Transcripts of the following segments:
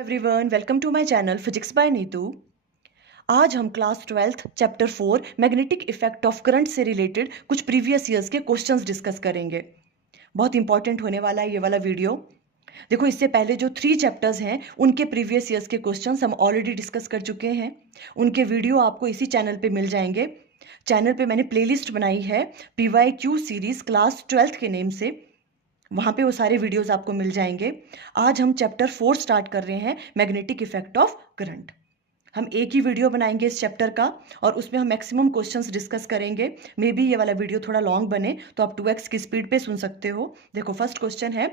Everyone, welcome to my channel physics by Neetu. आज हम class 12th chapter 4 magnetic effect of current से related कुछ previous years के questions discuss करेंगे। बहुत इंपॉर्टेंट होने वाला है ये वाला वीडियो। देखो, इससे पहले जो 3 चैप्टर्स हैं उनके प्रीवियस ईयर्स के क्वेश्चंस हम ऑलरेडी डिस्कस कर चुके हैं। उनके वीडियो आपको इसी चैनल पे मिल जाएंगे। चैनल पे मैंने प्लेलिस्ट बनाई है PYQ सीरीज क्लास 12th के नेम से, वहाँ पे वो सारे वीडियोस आपको मिल जाएंगे। आज हम चैप्टर 4 स्टार्ट कर रहे हैं, मैग्नेटिक इफेक्ट ऑफ करंट। हम एक ही वीडियो बनाएंगे इस चैप्टर का और उसमें हम मैक्सिमम क्वेश्चंस डिस्कस करेंगे। मे बी ये वाला वीडियो थोड़ा लॉन्ग बने तो आप 2x की स्पीड पे सुन सकते हो। देखो, फर्स्ट क्वेश्चन है,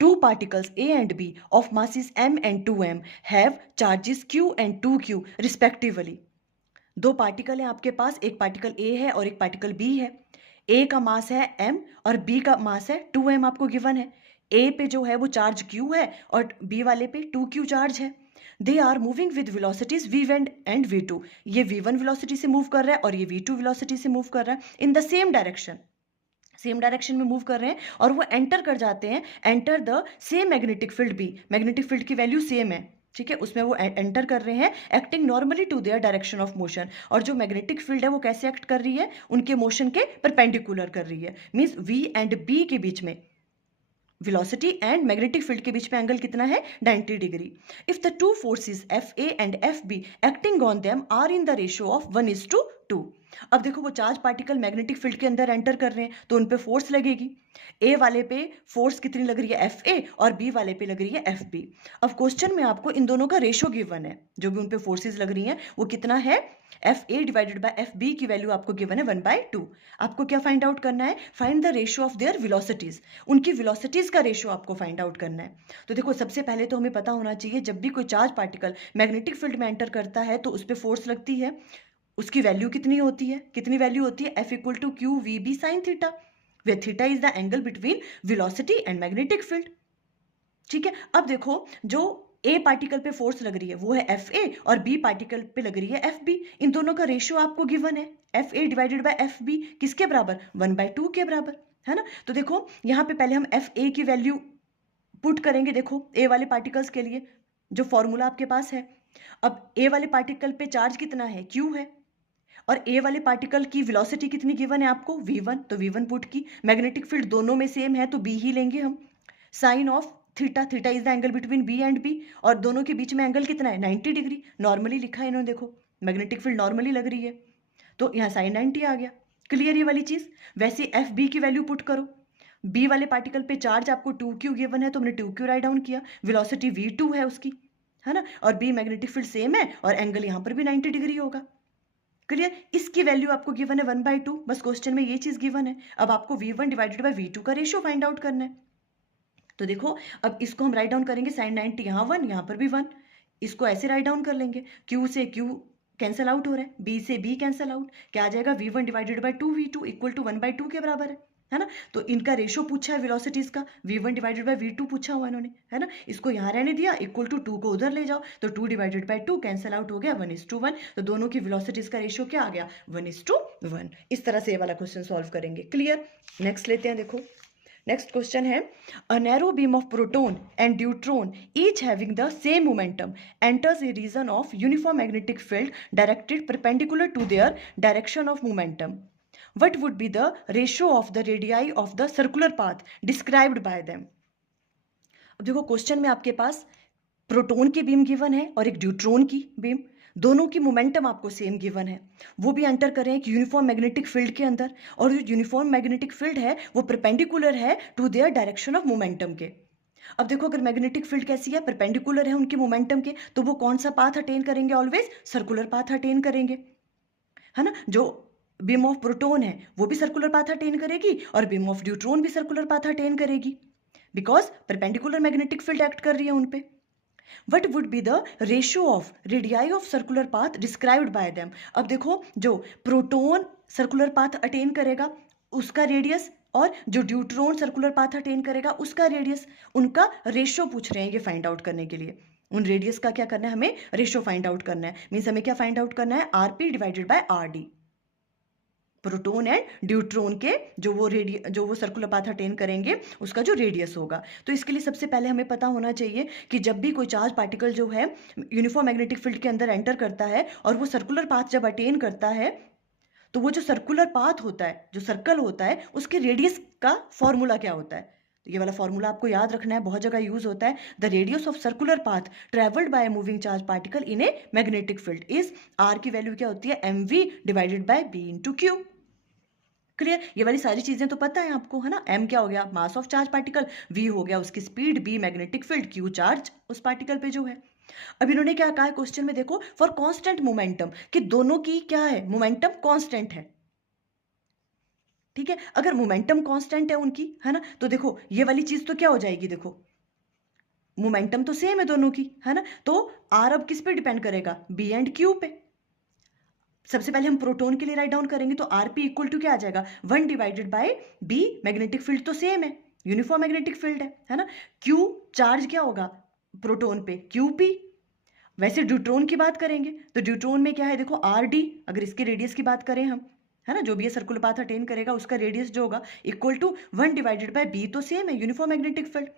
two particles A and B of masses m and 2m have charges Q and 2Q respectively. दो पार्टिकल हैं आपके पास, एक पार्टिकल A है और एक पार्टिकल B है। A का मास है m और B का मास है 2m आपको गिवन है। A पे जो है वो चार्ज Q है और B वाले पे 2Q चार्ज है। They are moving with velocities V1 and V2। ये V1 वेलोसिटी से मूव कर रहा है और ये V2 वेलोसिटी से मूव कर रहा है in the same direction. Same direction में मूव कर रहे हैं और वो एंटर कर जाते हैं, enter the same magnetic field B। Magnetic field की वैल्यू सेम है, ठीक है, उसमें वो एंटर कर रहे हैं acting normally to their direction of motion. और जो मैग्नेटिक फील्ड है वो कैसे एक्ट कर रही है, उनके मोशन के परपेंडिकुलर कर रही है। मींस V एंड B के बीच में, वेलोसिटी एंड मैग्नेटिक फील्ड के बीच में एंगल कितना है, 90 degree. If the two forces FA and FB acting on them are in the ratio of 1:2। अब देखो, वो चार्ज पार्टिकल मैग्नेटिक फील्ड के अंदर एंटर कर रहे हैं तो उन पे फोर्स लगेगी। ए वाले पे फोर्स कितनी लग रही है, FA, और बी वाले पे लग रही है FB। अब क्वेश्चन में आपको इन दोनों का रेशियो गिवन है, जो भी उन पे फोर्सेस लग रही हैं वो कितना है, FA डिवाइडेड बाय FB की वैल्यू आपको गिवन है 1/2। आपको क्या फाइंड आउट करना है, find the ratio of their velocities. उनकी वेलोसिटीज का रेशियो आपको फाइंड आउट करना है। तो देखो, सबसे पहले तो हमें पता होना चाहिए, जब भी कोई चार्ज पार्टिकल मैग्नेटिक फील्ड में एंटर करता है तो उस पर फोर्स लगती है। उसकी वैल्यू कितनी होती है, कितनी वैल्यू होती है, F equal to Q we B sine theta, where theta is the angle between velocity and magnetic field. ठीक है, अब देखो, जो ए पार्टिकल पे फोर्स लग रही है वो है FA और बी पार्टिकल पे लग रही है FB। इन दोनों का रेशियो आपको गिवन है, FA डिवाइडेड बाय FB किसके बराबर, 1/2 के बराबर, है ना। तो देखो, यहाँ पे पहले हम FA की वैल्यू पुट करेंगे। देखो, ए वाले पार्टिकल्स के लिए जो फॉर्मूला आपके पास है, अब ए वाले पार्टिकल पे चार्ज कितना है, Q है, और ए वाले पार्टिकल की वेलोसिटी कितनी गिवन है आपको, V1, तो V1 पुट की। मैग्नेटिक फील्ड दोनों में सेम है तो B ही लेंगे हम। Sine of theta, theta is the angle between B and B, और दोनों के बीच में एंगल कितना है, 90 डिग्री। नॉर्मली लिखा है इन्होंने, देखो मैग्नेटिक फील्ड नॉर्मली लग रही है तो यहाँ साइन 90 आ गया। क्लियर ये वाली चीज। वैसे FB की वैल्यू पुट करो, B वाले पार्टिकल पे चार्ज आपको 2Q गिवन है तो हमने 2Q राइट डाउन किया, वेलोसिटी V2 है उसकी, है ना, और B मैग्नेटिक फील्ड सेम है और एंगल यहाँ पर भी 90 डिग्री होगा। क्लियर। इसकी वैल्यू आपको गिवन है 1/2, बस क्वेश्चन में ये चीज गिवन है। अब आपको V1 डिवाइडेड बाय V2 का रेशियो फाइंड आउट करना है। तो देखो, अब इसको हम राइट डाउन करेंगे, साइन 90 यहाँ 1, यहाँ पर भी 1, इसको ऐसे राइट डाउन कर लेंगे, Q से Q कैंसिल आउट हो रहा है, B से B कैंसिल आउट, क्या आ जाएगा, V1 divided by 2V2 equal to 1/2 के बराबर है ना। तो इनका रेशियो पूछा है वेलोसिटीज का, V1 डिवाइडेड बाय V2 पूछा हुआ इन्होंने, है ना। इसको यहाँ रहने दिया, इक्वल टू 2 को उधर ले जाओ तो 2 डिवाइडेड बाय 2 कैंसिल आउट हो गया, 1:1। तो दोनों की वेलोसिटीज का रेशियो क्या आ गया, 1:1। इस तरह से ये वाला क्वेश्चन सॉल्व करेंगे। क्लियर। नेक्स्ट लेते हैं। देखो, नेक्स्ट क्वेश्चन है, a narrow beam of proton and deuteron each having the same momentum enters a region of uniform magnetic field directed perpendicular to their direction of momentum. What would be the ratio of the radii of the circular path described by them? अब देखो, question में आपके पास proton की beam given है और एक deuteron की beam, दोनों की मोमेंटम आपको सेम गिवन है। वो भी एंटर कर रहे हैं एक यूनिफॉर्म मैग्नेटिक फील्ड के अंदर, और जो यूनिफॉर्म मैग्नेटिक फील्ड है वो परपेंडिकुलर है to their direction of momentum के। अब देखो, अगर मैग्नेटिक फील्ड कैसी है, परपेंडिकुलर है उनके मोमेंटम के, तो वो कौन सा पाथ अटेन करेंगे, ऑलवेज सर्कुलर पाथ अटेन करेंगे, है ना। जो बीम ऑफ प्रोटॉन है वो भी सर्कुलर पाथ अटेन करेगी और बीम ऑफ ड्यूट्रॉन भी सर्कुलर पाथ अटेन करेगी, because perpendicular magnetic field act कर रही है उनपे। What would be the ratio of radii of circular path described by them? अब देखो, जो प्रोटॉन सर्कुलर पाथ अटेन करेगा उसका रेडियस, और जो ड्यूट्रॉन सर्कुलर पाथ अटेन करेगा उसका रेडियस, उनका रेशियो पूछ रहे हैं ये फाइंड आउट करने के लिए। उन रेडियस का क्या करना है, हमें रेशियो फाइंड आउट करना है। मीन्स हमें क्या फाइंड आउट करना है, RP divided by RD। Proton and deuteron के जो वो सर्कुलर पाथ अटेन करेंगे उसका जो रेडियस होगा। तो इसके लिए सबसे पहले हमें पता होना चाहिए कि जब भी कोई चार्ज पार्टिकल जो है यूनिफॉर्म मैग्नेटिक फील्ड के अंदर एंटर करता है और वो सर्कुलर पाथ जब अटेन करता है तो वो जो सर्कुलर पाथ होता है, जो सर्कल होता है, उसके रेडियस का फॉर्मूला क्या होता है। तो ये वाला फॉर्मूला आपको याद रखना है, बहुत जगह यूज होता है। The radius of circular path travelled by moving charge particle in a magnetic field is, r की वैल्यू क्या होती है, mv divided by b into q. Clear, ये वाली सारी चीजें तो पता है आपको, है ना। m क्या हो गया, mass of charge particle, v हो गया उसकी speed, b magnetic field, q charge उस पार्टिकल पे जो है। अब इन्होंने क्या कहा है क्वेश्चन में, देखो फॉर कांस्टेंट मोमेंटम, कि दोनों की क्या है, मोमेंटम कांस्टेंट है। ठीक है, अगर मोमेंटम कांस्टेंट है उनकी, है ना, तो देखो ये वाली चीज तो क्या हो जाएगी, देखो मोमेंटम तो सेम है दोनों की, है ना, तो आर अब किस पे डिपेंड करेगा, बी एंड क्यू पे। सबसे पहले हम प्रोटॉन के लिए राइट डाउन करेंगे तो आर पी इक्वल टू क्या आ जाएगा, 1 divided by B, magnetic field तो सेम है, यूनिफॉर्म मैग्नेटिक फील्ड है ना। क्यू चार्ज क्या होगा प्रोटॉन पे, क्यू पी। वैसे ड्यूट्रॉन की बात करेंगे तो ड्यूट्रॉन में क्या है, देखो आर डी, अगर इसके रेडियस की बात करें हम, है ना, जो भी ये सर्कुलर पाथ अटेन करेगा उसका रेडियस जो होगा equal to 1 divided by B, तो सेम है, uniform magnetic field.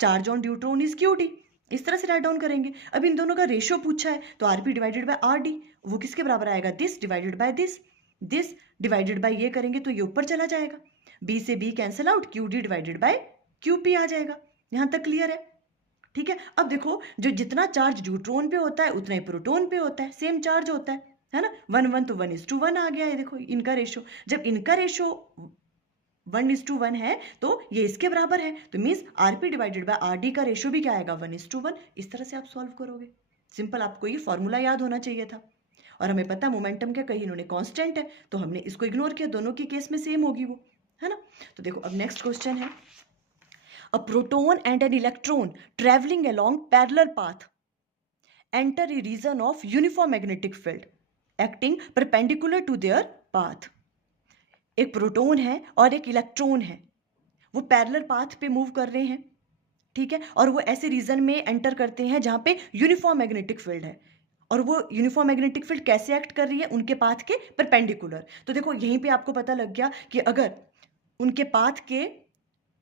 Charge on deuteron is q d, इस तरह से राइट डाउन करेंगे। अब इन दोनों का रेशियो पूछा है तो RP divided by R D, वो किसके बराबर आएगा, this divided by this, this divided by ये करेंगे तो ये ऊपर चला जाएगा, बी से B cancel out, Q D divided by Q P आ जाएगा। यहां तक क्लियर है, ठीक है। अब देखो जो जितना चार्ज ड्यूट्रॉन पे होता है उतना ही प्रोटॉन पे होता है, सेम चार्ज होता है ना, 1 1 तो 1:1 आ गया है, देखो इनका रेशो, जब इनका रेशो 1:1 है तो ये इसके बराबर है, तो means RP divided by R D का रेशो भी क्या आएगा, 1:1। इस तरह से आप सॉल्व करोगे, सिंपल, आपको ये फॉर्मूला याद होना चाहिए था। और हमें पता मोमेंटम क्या, कहीं इन्होंने कांस्टेंट है तो हमने इसको इग्नोर किया, दोनों के केस में सेम होगी वो, है ना। तो देखो अब नेक्स्ट क्वेश्चन है, a proton and an electron traveling along parallel path enter a region of uniform magnetic field acting perpendicular to their path। एक प्रोटॉन है और एक इलेक्ट्रॉन है, वो पैरेलल पाथ पे मूव कर रहे हैं, ठीक है, और वो ऐसे रीजन में एंटर करते हैं जहां पे यूनिफॉर्म मैग्नेटिक फील्ड है, और वो यूनिफॉर्म मैग्नेटिक फील्ड कैसे एक्ट कर रही है, उनके पाथ के परपेंडिकुलर। तो देखो यहीं पे आपको पता लग गया कि अगर उनके पाथ के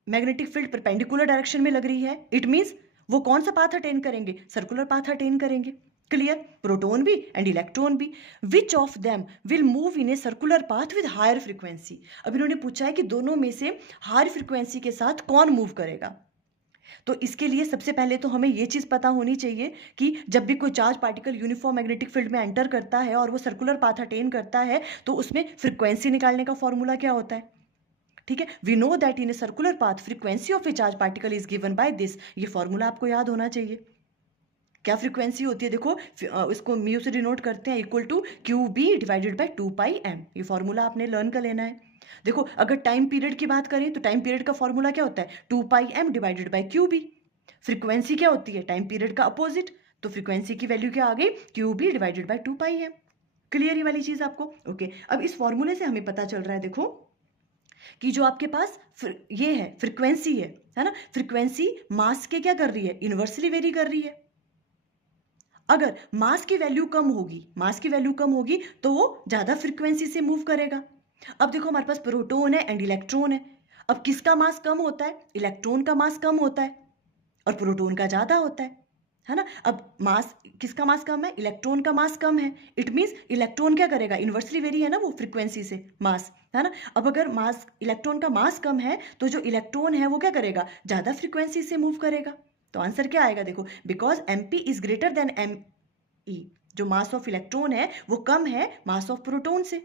मैग्नेटिक फील्ड परपेंडिकुलर डायरेक्शन में लग रही है, इट मींस वो कौन सा पाथ अटेन करेंगे, सर्कुलर पाथ अटेन करेंगे। क्लियर, प्रोटॉन भी एंड इलेक्ट्रॉन भी। Which of them will move in a circular path with higher frequency. अब इन्होंने पूछा है कि दोनों में से हायर फ्रीक्वेंसी के साथ कौन मूव करेगा। तो इसके लिए सबसे पहले तो हमें ये चीज पता होनी चाहिए कि जब भी कोई charge particle uniform magnetic field में एंटर करता है और वो सर्कुलर पाथ अटेन करता है तो उसमें फ्रीक्वेंसी निकालने का फॉर्मूला क्या होता है, ठीक है। We know that in a circular path frequency of a charge particle is given by this, ये फॉर्मूला आपको याद होना चाहिए। क्या फ्रीक्वेंसी होती है, देखो इसको म्यू से डिनोट करते हैं, equal to Q B divided by 2πm, ये फॉर्मूला आपने लर्न कर लेना है। देखो अगर टाइम पीरियड की बात करें तो टाइम पीरियड का फॉर्मूला क्या होता है, 2πm divided by q B. Frequency क्या होती है, टाइम पीरियड का अपोजिट, तो फ्रीक्वेंसी की वैल्यू क्या आ गई, q B divided by 2πm। Clear ये वाली चीज आपको, ओके। अब इस फॉर्मूले से हमें पता चल रहा है, देखो कि जो आपके पास ये है फ्रीक्वेंसी है ना, फ्रीक्वेंसी मास के क्या कर रही है, इनवर्सली वेरी कर रही है। अगर मास की वैल्यू कम होगी, मास की वैल्यू कम होगी तो वो ज्यादा फ्रीक्वेंसी से मूव करेगा। अब देखो हमारे पास प्रोटॉन है एंड इलेक्ट्रॉन है, अब किसका मास कम होता है, इलेक्ट्रॉन का मास कम होता है और प्रोटॉन का ज्यादा होता है ना। अब मास, किसका मास कम है, इलेक्ट्रॉन का मास कम है, इट मींस इलेक्ट्रॉन क्या करेगा, इनवर्सली वेरी है ना वो फ्रीक्वेंसी से मास, है ना। अब अगर मास, इलेक्ट्रॉन का मास कम है तो जो इलेक्ट्रॉन है वो क्या करेगा, ज्यादा फ्रीक्वेंसी से मूव करेगा। तो आंसर क्या आएगा, देखो because mp is greater than me, जो मास ऑफ इलेक्ट्रॉन है वो कम है मास ऑफ प्रोटॉन से,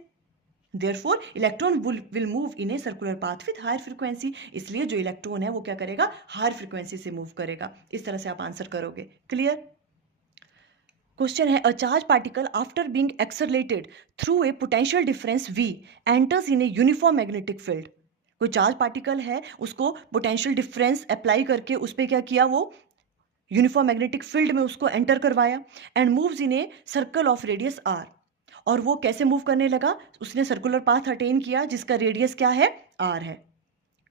therefore electron will move in a circular path with higher frequency, इसलिए जो इलेक्ट्रॉन है वो क्या करेगा, हायर फ्रीक्वेंसी से मूव करेगा। इस तरह से आप आंसर करोगे। क्लियर। क्वेश्चन है, a charge particle after being accelerated through a potential difference v enters in a uniform magnetic field. कोई चार्ज पार्टिकल है, उसको पोटेंशियल डिफरेंस अप्लाई करके उस पर क्या किया, वो यूनिफॉर्म मैग्नेटिक फील्ड में उसको एंटर करवाया and moves in a circle of radius r। और वो कैसे मूव करने लगा, उसने सर्कुलर पाथ अटेन किया जिसका रेडियस क्या है, r है।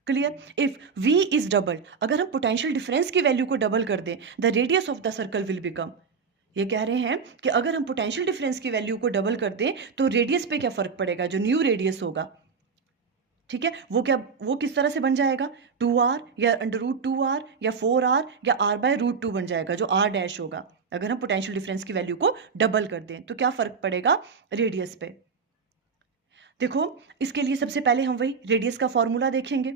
Clear. If v is double, अगर हम पोटेंशियल डिफरेंस की वैल्यू को डबल कर दें, the radius of the circle will become, ये कह रहे हैं कि अगर हम पोटेंशियल डिफरेंस की वैल्यू को डबल कर दें तो रेडियस पे क्या फर्क पड़ेगा, जो न्यू रेडियस होगा, ठीक है, वो किस तरह से बन जाएगा, 2r या √2r या 4r या r/√2 बन जाएगा, जो r डैश होगा। अगर हम पोटेंशियल डिफरेंस की वैल्यू को डबल कर दें तो क्या फर्क पड़ेगा रेडियस पे। देखो इसके लिए सबसे पहले हम वही रेडियस का फॉर्मूला देखेंगे।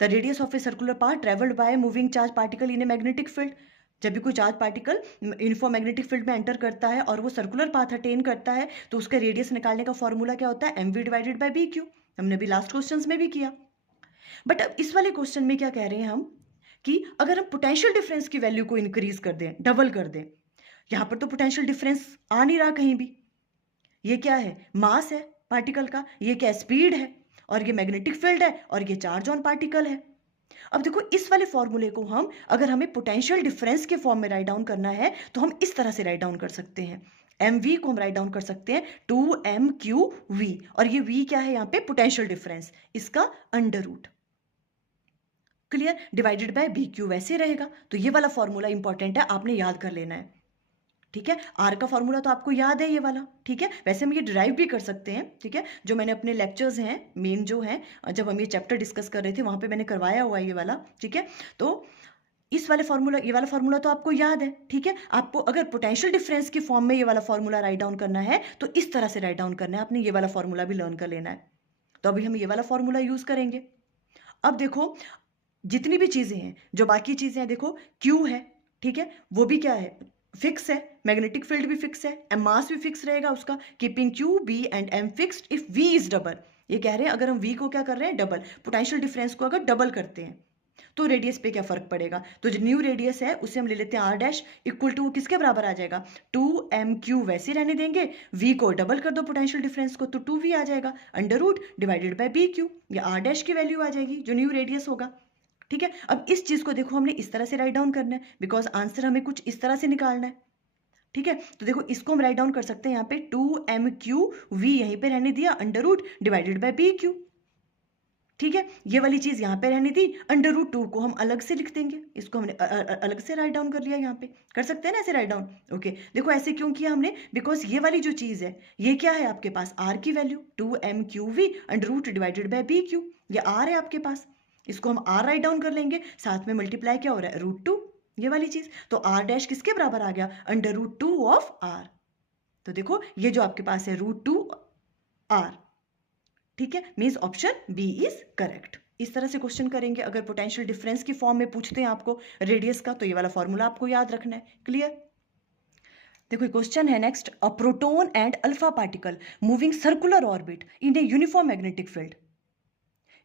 The radius of A circular path travelled by moving charge particle in a magnetic field. जब भी कोई charge particle uniform magnetic field में एंटर करता है और वो सर्कुलर पाथ अटेन करता है तो उसका रेडियस निकालने का फॉर्मूला क्या होता है, mv डिवाइडेड बाय bq। हमने भी लास्ट क्वेश्चंस में भी किया। बट अब इस वाले क्वेश्चन में क्या कह रहे हैं हम कि अगर हम पोटेंशियल डिफरेंस की वैल्यू को इंक्रीज कर दें, डबल कर दें, यहां पर तो पोटेंशियल डिफरेंस आ नहीं रहा कहीं भी। ये क्या है, मास है पार्टिकल का, ये क्या स्पीड है, और ये मैग्नेटिक फील्ड है, और ये चार्ज ऑन पार्टिकल है। अब देखो इस वाले फॉर्मूले को हम अगर हमें पोटेंशियल डिफरेंस के फॉर्म में राइट डाउन करना है तो हम इस तरह से राइट डाउन कर सकते हैं। mv को हम राइट डाउन कर सकते हैं 2mqv, और ये v क्या है यहाँ पे, पोटेंशियल डिफरेंस, इसका under root, clear, divided by bq वैसे रहेगा। तो ये वाला फॉर्मूला इंपॉर्टेंट है, आपने याद कर लेना है, ठीक है। आर का फॉर्मूला तो आपको याद है ये वाला, ठीक है। वैसे हम ये डिराइव भी कर सकते हैं, ठीक है, जो मैंने अपने लेक्चर्स हैं मेन जो हैं, जब हम ये चैप्टर डिस्कस कर रहे थे वहां पे मैंने करवाया हुआ है ये वाला, ठीक है। तो इस वाले फॉर्मूला, ये वाला फॉर्मूला तो आपको याद है, ठीक है। आपको अगर पोटेंशियल डिफरेंस की फॉर्म में ये वाला फॉर्मूला राइट डाउन करना है तो इस तरह से राइट डाउन करना है, आपने ये वाला फॉर्मूला भी लर्न कर लेना है। तो अभी हम ये वाला फॉर्मूला यूज करेंगे। अब देखो जितनी भी चीजें हैं, जो बाकी चीजें हैं, देखो Q है, ठीक है, वो भी क्या है, फिक्स है, मैग्नेटिक फील्ड भी फिक्स है, एम मास भी फिक्स रहेगा उसका, keeping Q B and M fixed if V is double. ये कह रहे हैं अगर हम V को क्या कर रहे हैं, डबल, पोटेंशियल डिफरेंस को अगर डबल करते हैं तो रेडियस पे क्या फर्क पड़ेगा। तो जो न्यू रेडियस है उसे हम ले लेते हैं r डैश इक्वल टू किसके बराबर आ जाएगा, 2mq, वैसे रहने देंगे, v को डबल कर दो पोटेंशियल डिफरेंस को तो 2v आ जाएगा, under root divided by bq, या r डैश की वैल्यू आ जाएगी जो न्यू रेडियस होगा, ठीक है। अब इस चीज को देखो हमने इस तरह से राइट डाउन करना है बिकॉज आंसर हमें कुछ इस तरह से निकालना है, ठीक है। तो देखो इसको हम राइट डाउन कर सकते हैं यहाँ पे 2mq v यहीं पे रहने दिया, under root divided by bq, ठीक है। ये वाली चीज यहाँ पे रहने दी, अंडर रूट 2 को हम अलग से लिख देंगे, इसको हमने अलग से राइट डाउन कर लिया, यहाँ पे कर सकते हैं ना ऐसे राइट डाउन, ओके। देखो ऐसे क्यों किया हमने, बिकॉज ये वाली जो चीज है ये क्या है आपके पास, r की value 2mqv under root divided by bq, ये r है आपके पास, इसको हम r राइट डाउन कर लेंगे, साथ में मल्टीप्लाई क्या हो रहा है, √2, ये वाली चीज, तो r डैश किसके बराबर आ गया, अंडर रूट 2 ऑफ r। तो देखो ये जो आपके पास है √2 r, ठीक है, means option B is correct. इस तरह से क्वेश्चन करेंगे अगर पोटेंशियल डिफरेंस की फॉर्म में पूछते हैं आपको रेडियस का, तो ये वाला फॉर्मूला आपको याद रखना है, क्लियर। देखो क्वेश्चन है next, a proton and alpha particle moving circular orbit in a uniform magnetic field.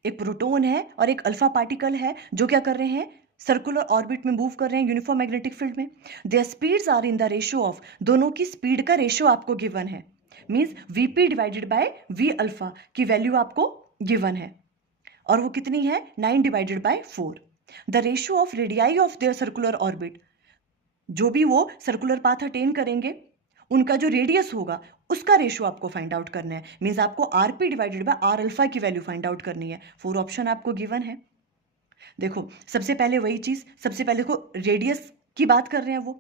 एक प्रोटॉन है और एक अल्फा पार्टिकल है जो क्या कर रहे हैं, सर्कुलर ऑर्बिट में मूव कर रहे हैं यूनिफॉर्म मैग्नेटिक फील्ड में। Their speeds are in the ratio of, दोनों की स्पीड का रेशियो आपको गिवन है, means vp divided by v alpha की वैल्यू आपको गिवन है, और वो कितनी है, 9 divided by 4। The ratio of radii of their circular orbit, जो भी वो सर्कुलर पाथ अटेन करेंगे उनका जो रेडियस होगा उसका रेशियो आपको फाइंड आउट करना है, मींस आपको rp divided by r alpha की वैल्यू फाइंड आउट करनी है। 4 ऑप्शन आपको गिवन है। देखो सबसे पहले वही चीज, सबसे पहले को रेडियस की बात कर रहे हैं वो,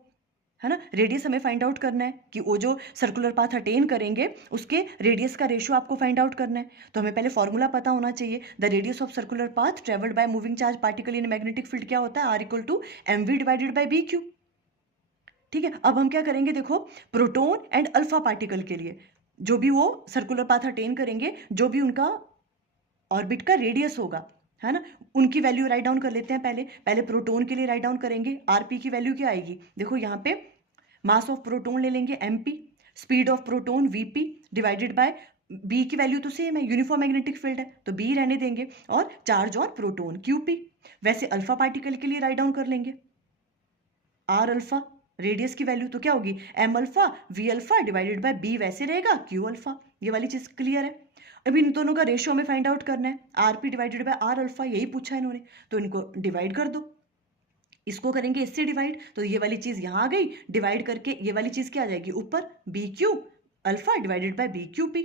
है ना, रेडियस हमें फाइंड आउट करना है कि वो जो सर्कुलर पाथ अटेन करेंगे उसके रेडियस का रेशियो आपको फाइंड आउट करना है। तो हमें पहले फॉर्मूला पता होना चाहिए, the radius of circular path travelled by moving charge particle in magnetic field क्या होता है, r equal to mv divided by bq, ठीक है। अब हम क्या करेंगे, देखो प्रोटॉन एंड अल्फा पार्टिकल के लिए जो भी वो सर्कुलर पाथ अटेन करेंगे, जो भी उनका ऑर्बिट का रेडियस होगा, है ना, उनकी वैल्यू राइट डाउन कर लेते हैं। पहले पहले प्रोटॉन के लिए राइट डाउन करेंगे, आरपी की वैल्यू क्या आएगी, देखो यहाँ पे मास ऑफ प्रोटॉन ले लेंगे mp, speed of proton vp divided by b की वैल्यू तो सेम है, यूनिफॉर्म मैग्नेटिक फील्ड है तो b रहने देंगे, और चार्ज और प्रोटॉन qp। वैसे अल्फा पार्टिकल के लिए राइट डाउन कर लेंगे r अल्फा, रेडियस की वैल्यू तो क्या होगी, m alpha v alpha divided by b वैसे रहेगा q अल्फा। ये वाली चीज क्लियर है। अभी इन दोनों का रेशियो हमें फाइंड आउट करना है, rp divided by r alpha, यही पूछा है इन्होंने, तो इनको डिवाइड कर दो, इसको करेंगे इससे डिवाइड, तो ये वाली चीज यहां आ गई, डिवाइड करके ये वाली चीज क्या आ जाएगी ऊपर, bq alpha divided by bqp,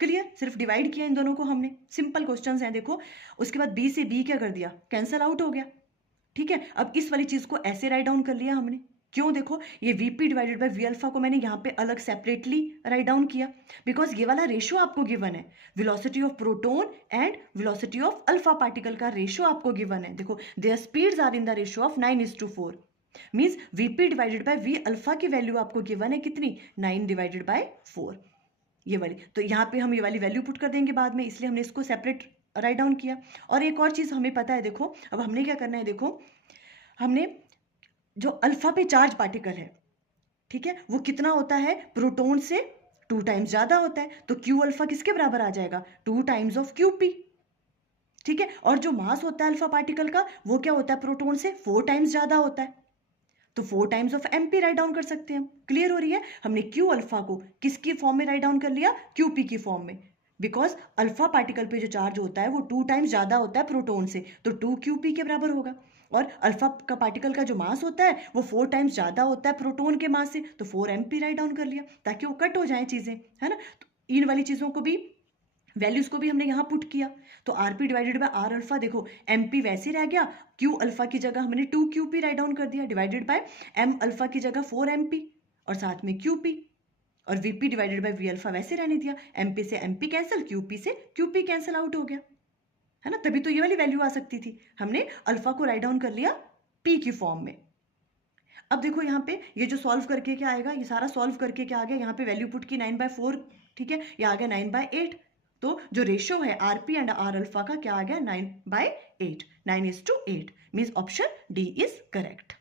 clear. सिर्फ डिवाइड किया इन दोनों को हमने, सिंपल क्वेश्चंस हैं देखो। उसके बाद b से b क्या कर दिया, कैंसल आउट हो गया, ठीक है। अब इस वाली चीज को ऐसे राइट डाउन कर लिया हमने क्यों? देखो ये Vp divided by V alpha को मैंने यहाँ पे अलग सेपरेटली राइट डाउन किया बिकॉज ये वाला रेशियो आपको गिवन है, velocity of proton and velocity of alpha particle का रेशियो आपको गिवन है। देखो their speeds are in the ratio of 9:4 means Vp divided by V alpha की वैल्यू आपको गिवन है कितनी? 9 डिवाइडेड बाय 4 ये वाली। तो यहाँ पे हम ये वाली वैल्यू पुट कर देंगे बाद में, इसलिए हमने इसको सेपरेट राइट डाउन किया। और एक और चीज़ हमें पता है, देखो अब हमने क्या करना है, देखो हमने जो अल्फा पे चार्ज पार्टिकल है, ठीक है, वो कितना होता है? प्रोटॉन से 2 टाइम्स ज्यादा होता है, तो क्यू अल्फा किसके बराबर आ जाएगा? 2 टाइम्स ऑफ क्यू पी, ठीक है। और जो मास होता है अल्फा पार्टिकल का वो क्या होता है? प्रोटॉन से 4 टाइम्स ज्यादा होता है, तो 4 times of m p write down कर सकते हैं हम। क्लियर हो रही है? हमने क्यू अल्फा को किसकी फॉर्म में राइट डाउन कर लिया? क्यू पी की फॉर्म में, बिकॉज अल्फा पार्टिकल पे जो चार्ज होता है वो 2 टाइम्स ज्यादा होता है प्रोटॉन से, तो 2 क्यू पी के बराबर होगा। और अल्फा का पार्टिकल का जो मास होता है वो 4 टाइम्स ज्यादा होता है प्रोटॉन के मास से, तो 4 एम पी राइट डाउन कर लिया ताकि वो कट हो जाए चीजें, है ना। तो इन वाली चीजों को भी, वैल्यूज को भी हमने यहाँ पुट किया, तो RP divided by r alpha, देखो एमपी वैसे रह गया, क्यू अल्फा की जगह हमने 2 क्यू पी राइट डाउन कर दिया, डिवाइडेड बाय एम अल्फा की जगह 4 एम पी और साथ में क्यू पी, और VP divided by V alpha वैसे रहने दिया, एमपी से एमपी कैंसिल, क्यूपी से क्यूपी कैंसिल आउट हो गया, है ना। तभी तो ये वाली वैल्यू आ सकती थी, हमने अल्फा को राइट डाउन कर लिया पी की फॉर्म में। अब देखो यहाँ पे ये जो सॉल्व करके क्या आएगा, ये सारा सॉल्व करके क्या आ गया, यहाँ पे वैल्यू पुट की 9/4, ठीक है, ये आ गया 9/8। तो जो रेशियो है आरपी एंड आर अल्फा का क्या आ गया? 9/8, 9:8 means option D is correct.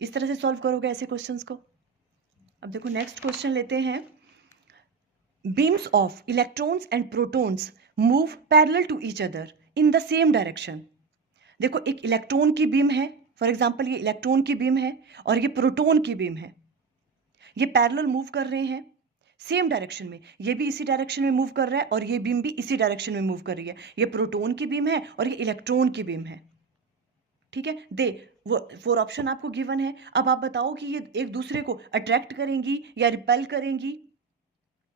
इस तरह से सॉल्व करोगे ऐसे क्वेश्चंस को। अब देखो नेक्स्ट क्वेश्चन लेते हैं। Beams of electrons and protons move parallel to each other in the same direction. देखो एक इलेक्ट्रॉन की बीम है, फॉर एग्जाम्पल ये इलेक्ट्रॉन की बीम है और ये प्रोटॉन की बीम है, ये पैरेलल मूव कर रहे हैं सेम डायरेक्शन में, ये भी इसी डायरेक्शन में मूव कर रहा है और ये बीम भी इसी डायरेक्शन में मूव कर रही है। ये प्रोटॉन की बीम है और ये इलेक्ट्रॉन की बीम है, ठीक है। दे वो 4 ऑप्शन आपको गिवन है। अब आप बताओ कि ये एक दूसरे को अट्रैक्ट करेंगी या रिपेल करेंगी,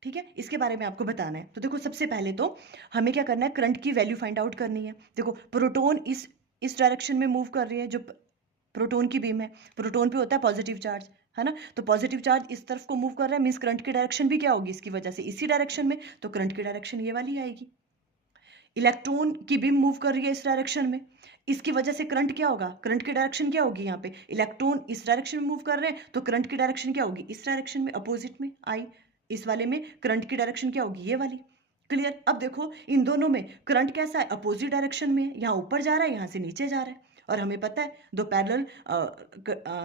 ठीक है, इसके बारे में आपको बताना है। तो देखो सबसे पहले तो हमें क्या करना है, करंट की वैल्यू फाइंड आउट करनी है। देखो प्रोटॉन इस डायरेक्शन में मूव कर रही है, जो प्रोटॉन की बीम है, प्रोटॉन पे होता है पॉजिटिव चार्ज, है ना, तो पॉजिटिव चार्ज इस तरफ को मूव कर रहा है, मीन्स करंट की डायरेक्शन भी क्या होगी इसकी वजह से? इसी डायरेक्शन में, तो करंट की डायरेक्शन ये वाली आएगी। इलेक्ट्रॉन की बीम मूव कर रही है इस डायरेक्शन में, इसकी वजह से करंट क्या होगा? करंट की डायरेक्शन क्या होगी? यहाँ पे इलेक्ट्रॉन इस डायरेक्शन में मूव कर रहे हैं, तो करंट की डायरेक्शन क्या होगी? इस डायरेक्शन में, अपोजिट में आई। इस वाले में करंट की डायरेक्शन क्या होगी? ये वाली। क्लियर? अब देखो इन दोनों में करंट कैसा है? अपोजिट डायरेक्शन में है, यहाँ ऊपर जा रहा है, यहाँ से नीचे जा रहा है। और हमें पता है दो पैरेलल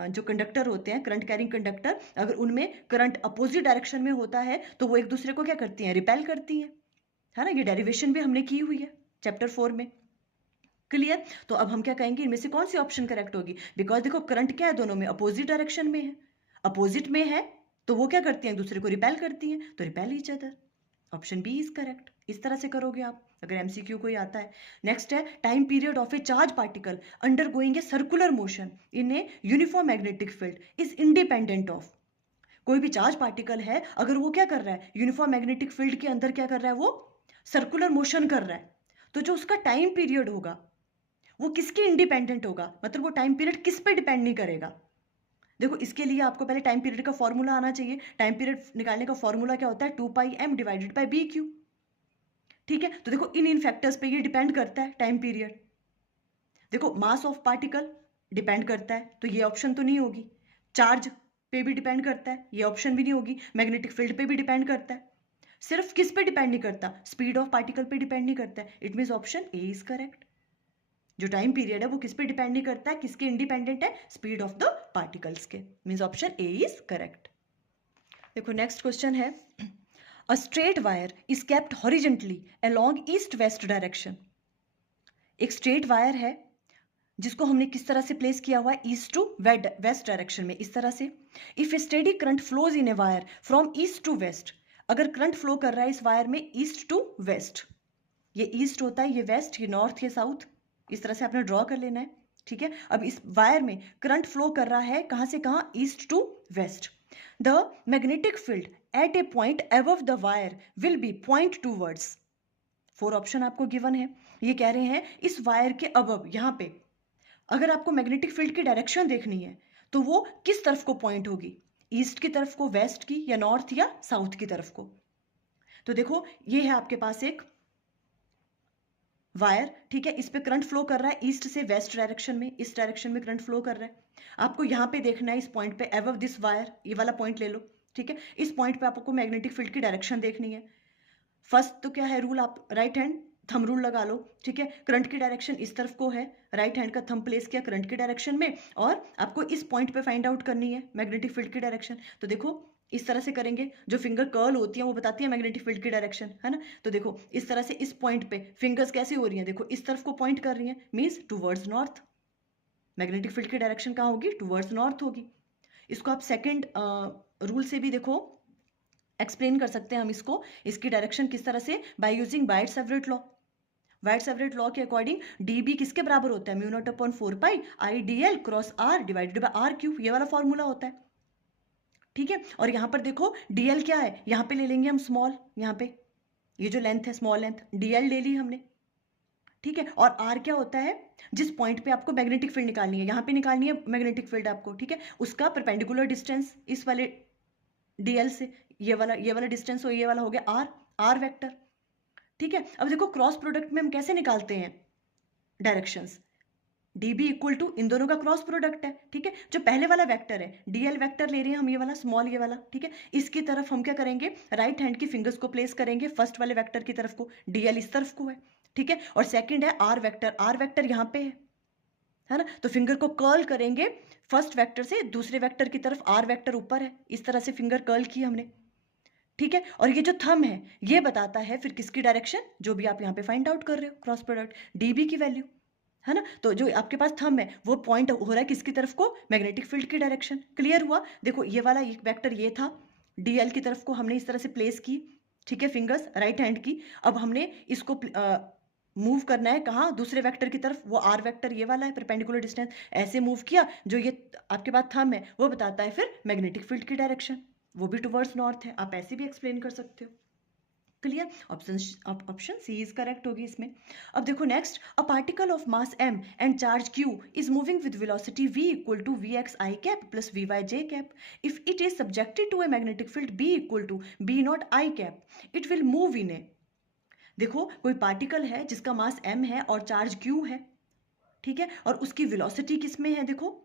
जो कंडक्टर होते हैं, करंट कैरिंग कंडक्टर, अगर उनमें करंट अपोजिट डायरेक्शन में होता है तो वो एक दूसरे को क्या करती हैं? रिपेल करती हैं, है ना। ये डेरिवेशन भी हमने की हुई है चैप्टर 4 में। क्लियर? तो अब हम क्या कहेंगे, इनमें से कौन सी ऑप्शन करेक्ट होगी? बिकॉज देखो करंट क्या है, दोनों में अपोजिट डायरेक्शन में है, अपोजिट में है तो वो क्या करती हैं? एक दूसरे को रिपेल करती हैं, तो repel each other. Option B is correct. इस तरह से करोगे आप अगर एमसीक्यू कोई आता है। नेक्स्ट है time period of a charge particle under going a circular motion in a uniform magnetic field is independent of. कोई भी चार्ज पार्टिकल है, अगर वो क्या कर रहा है, यूनिफॉर्म मैग्नेटिक फील्ड के अंदर क्या कर रहा है, वो सर्कुलर मोशन कर रहा है, तो जो उसका टाइम पीरियड होगा वो किसके इंडिपेंडेंट होगा? मतलब वो टाइम पीरियड किस पे डिपेंड नहीं करेगा। देखो इसके लिए आपको पहले टाइम पीरियड का फॉर्मूला आना चाहिए। टाइम पीरियड निकालने का फॉर्मूला क्या होता है? 2πm divided by B Q, ठीक है। तो देखो इन फैक्टर्स पे ये डिपेंड करता है टाइम पीरियड। देखो मास ऑफ पार्टिकल डिपेंड करता है, तो ये ऑप्शन तो नहीं होगी। चार्ज पे भी डिपेंड करता है, ये ऑप्शन भी नहीं होगी। मैग्नेटिक फील्ड पे भी डिपेंड करता है। सिर्फ किस पे डिपेंड नहीं करता? स्पीड ऑफ पार्टिकल पे डिपेंड नहीं करता है। It means option A is correct. जो टाइम पीरियड है वो किस पे डिपेंड नहीं करता है, किसके इंडिपेंडेंट है? स्पीड ऑफ द पार्टिकल्स के। Means option A is correct. देखो नेक्स्ट क्वेश्चन है, a straight wire is kept horizontally along east west direction. एक स्ट्रेट वायर है जिसको हमने किस तरह से प्लेस किया हुआ है? ईस्ट टू वेस्ट डायरेक्शन में, इस तरह से। If a steady current flows in a wire from east to west, अगर करंट फ्लो कर रहा है इस वायर में ईस्ट टू वेस्ट, ये ईस्ट होता है, ये वेस्ट, ये नॉर्थ, ये साउथ, इस तरह से आपने ड्रॉ कर लेना है, ठीक है। अब इस वायर में करंट फ्लो कर रहा है कहां से कहां? East to west. The magnetic field at a point above the wire will be point towards. 4 option आपको गिवन है। ये कह रहे हैं इस वायर के अबव, यहां पे अगर आपको मैग्नेटिक फील्ड की डायरेक्शन देखनी है तो वो किस तरफ को पॉइंट होगी, ईस्ट की तरफ को, वेस्ट की, या नॉर्थ या साउथ की तरफ को। तो देखो ये है आपके पास एक वायर, ठीक है, इस पे करंट फ्लो कर रहा है ईस्ट से वेस्ट डायरेक्शन में, इस डायरेक्शन में करंट फ्लो कर रहा है। आपको यहां पे देखना है इस पॉइंट पे, अबव दिस वायर, ये वाला पॉइंट ले लो, ठीक है। इस पॉइंट पे आपको मैग्नेटिक फील्ड की डायरेक्शन देखनी है। फर्स्ट तो क्या है रूल, आप राइट हैंड थंब रूल लगा लो, ठीक है। करंट की डायरेक्शन इस तरफ को है, राइट हैंड का थंब प्लेस किया करंट की डायरेक्शन में, और आपको इस पॉइंट पे फाइंड आउट करनी है मैग्नेटिक फील्ड की डायरेक्शन। तो देखो इस तरह से करेंगे, जो फिंगर कर्ल होती है वो बताती है मैग्नेटिक फील्ड की डायरेक्शन, है ना। तो देखो इस तरह से इस पॉइंट पे फिंगर्स कैसे हो रही हैं, देखो इस तरफ को पॉइंट कर रही हैं, means towards north. Magnetic field की डायरेक्शन कहाँ होगी, टूवर्ड्स नॉर्थ होगी। इसको आप सेकेंड रूल से भी देखो एक्सप्लेन कर सकते हैं हम इसको, इसकी डायरेक्शन किस तरह से, by using Biot Savart law. Biot Savart law के अकॉर्डिंग डीबी किसके बराबर होता है, mu naught upon 4 pi I d l cross r divided by r cube, ये वाला फॉर्मूला होता है, ठीक है। और यहां पर देखो डीएल क्या है, यहां पे ले लेंगे हम स्मॉल, यहां पे ये जो लेंथ है स्मॉल लेंथ, डीएल ले ली हमने, ठीक है। और आर क्या होता है, जिस पॉइंट पे आपको मैग्नेटिक फील्ड निकालनी है, यहां पे निकालनी है मैग्नेटिक फील्ड आपको, ठीक है, उसका परपेंडिकुलर डिस्टेंस इस वाले डीएल से, ये वाला डिस्टेंस हो, ये वाला हो गया आर, आर वेक्टर, ठीक है। अब देखो क्रॉस प्रोडक्ट में हम कैसे निकालते हैं डायरेक्शंस, db इक्वल टू इन दोनों का क्रॉस प्रोडक्ट है, ठीक है। जो पहले वाला वेक्टर है dl वेक्टर ले रहे हैं हम, ये वाला स्मॉल, ये वाला, ठीक है। इसकी तरफ हम क्या करेंगे, राइट हैंड की फिंगर्स को प्लेस करेंगे फर्स्ट वाले वेक्टर की तरफ को, dl इस तरफ को है, ठीक है। और सेकंड है आर वेक्टर यहाँ पे है ना। तो फिंगर को कर्ल करेंगे फर्स्ट वेक्टर से दूसरे वेक्टर की तरफ, आर वेक्टर ऊपर है, इस तरह से फिंगर कर्ल की हमने, ठीक है। और ये जो थंब है ये बताता है फिर किसकी डायरेक्शन, जो भी आप यहाँ पे फाइंड आउट कर रहे हो क्रॉस प्रोडक्ट, डीबी की वैल्यू, है ना। तो जो आपके पास थंब है वो पॉइंट हो रहा है किसकी तरफ को, मैग्नेटिक फील्ड की डायरेक्शन। क्लियर हुआ, देखो ये वाला एक वेक्टर ये था, डीएल की तरफ को हमने इस तरह से प्लेस की, ठीक है, फिंगर्स राइट हैंड की। अब हमने इसको मूव करना है कहाँ, दूसरे वेक्टर की तरफ, वो आर वेक्टर ये वाला है, परपेंडिकुलर डिस्टेंस ऐसे मूव किया, जो ये आपके पास थंब है वो बताता है फिर मैग्नेटिक फील्ड की डायरेक्शन, वो भी टुवर्ड्स नॉर्थ है। आप ऐसे भी एक्सप्लेन कर सकते हो। Clear, option C is correct होगी इसमें। अब देखो next, a particle of mass m and charge q is moving with velocity v equal to V x I cap plus V Y J cap if it is subjected to a magnetic field b equal to B naught I cap it will move in a. देखो कोई particle है जिसका मास m है और charge q है, ठीक है, और उसकी वेलोसिटी किस में है, देखो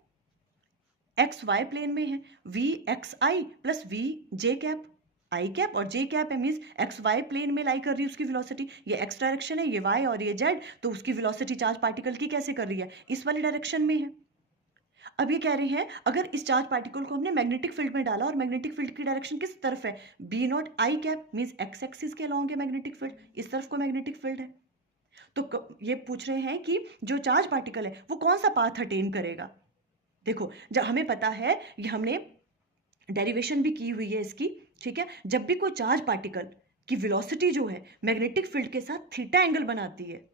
एक्स वाई प्लेन में है, v x i plus v j cap, i cap और जे कैप है, मीन्स एक्स वाई प्लेन में लाई कर रही है उसकी वेलोसिटी, ये एक्स डायरेक्शन है, ये वाई और ये जेड, तो उसकी वेलोसिटी चार्ज पार्टिकल की कैसे कर रही है, इस वाली डायरेक्शन में है। अब ये कह रहे हैं अगर इस चार्ज पार्टिकल को हमने मैग्नेटिक फील्ड में डाला और मैग्नेटिक फील्ड की डायरेक्शन किस तरफ है, बी नॉट आई कैप, मीन्स एक्स एक्सिस के अलॉन्ग है मैग्नेटिक फील्ड, इस तरफ को मैग्नेटिक फील्ड है। तो ये पूछ रहे हैं कि जो चार्ज पार्टिकल है वो कौन सा पाथ अटेन करेगा। देखो जब हमें पता है, ये हमने डेरिवेशन भी की हुई है इसकी, ठीक है, जब भी कोई चार्ज पार्टिकल की वेलोसिटी जो है मैग्नेटिक फील्ड के साथ थीटा एंगल बनाती है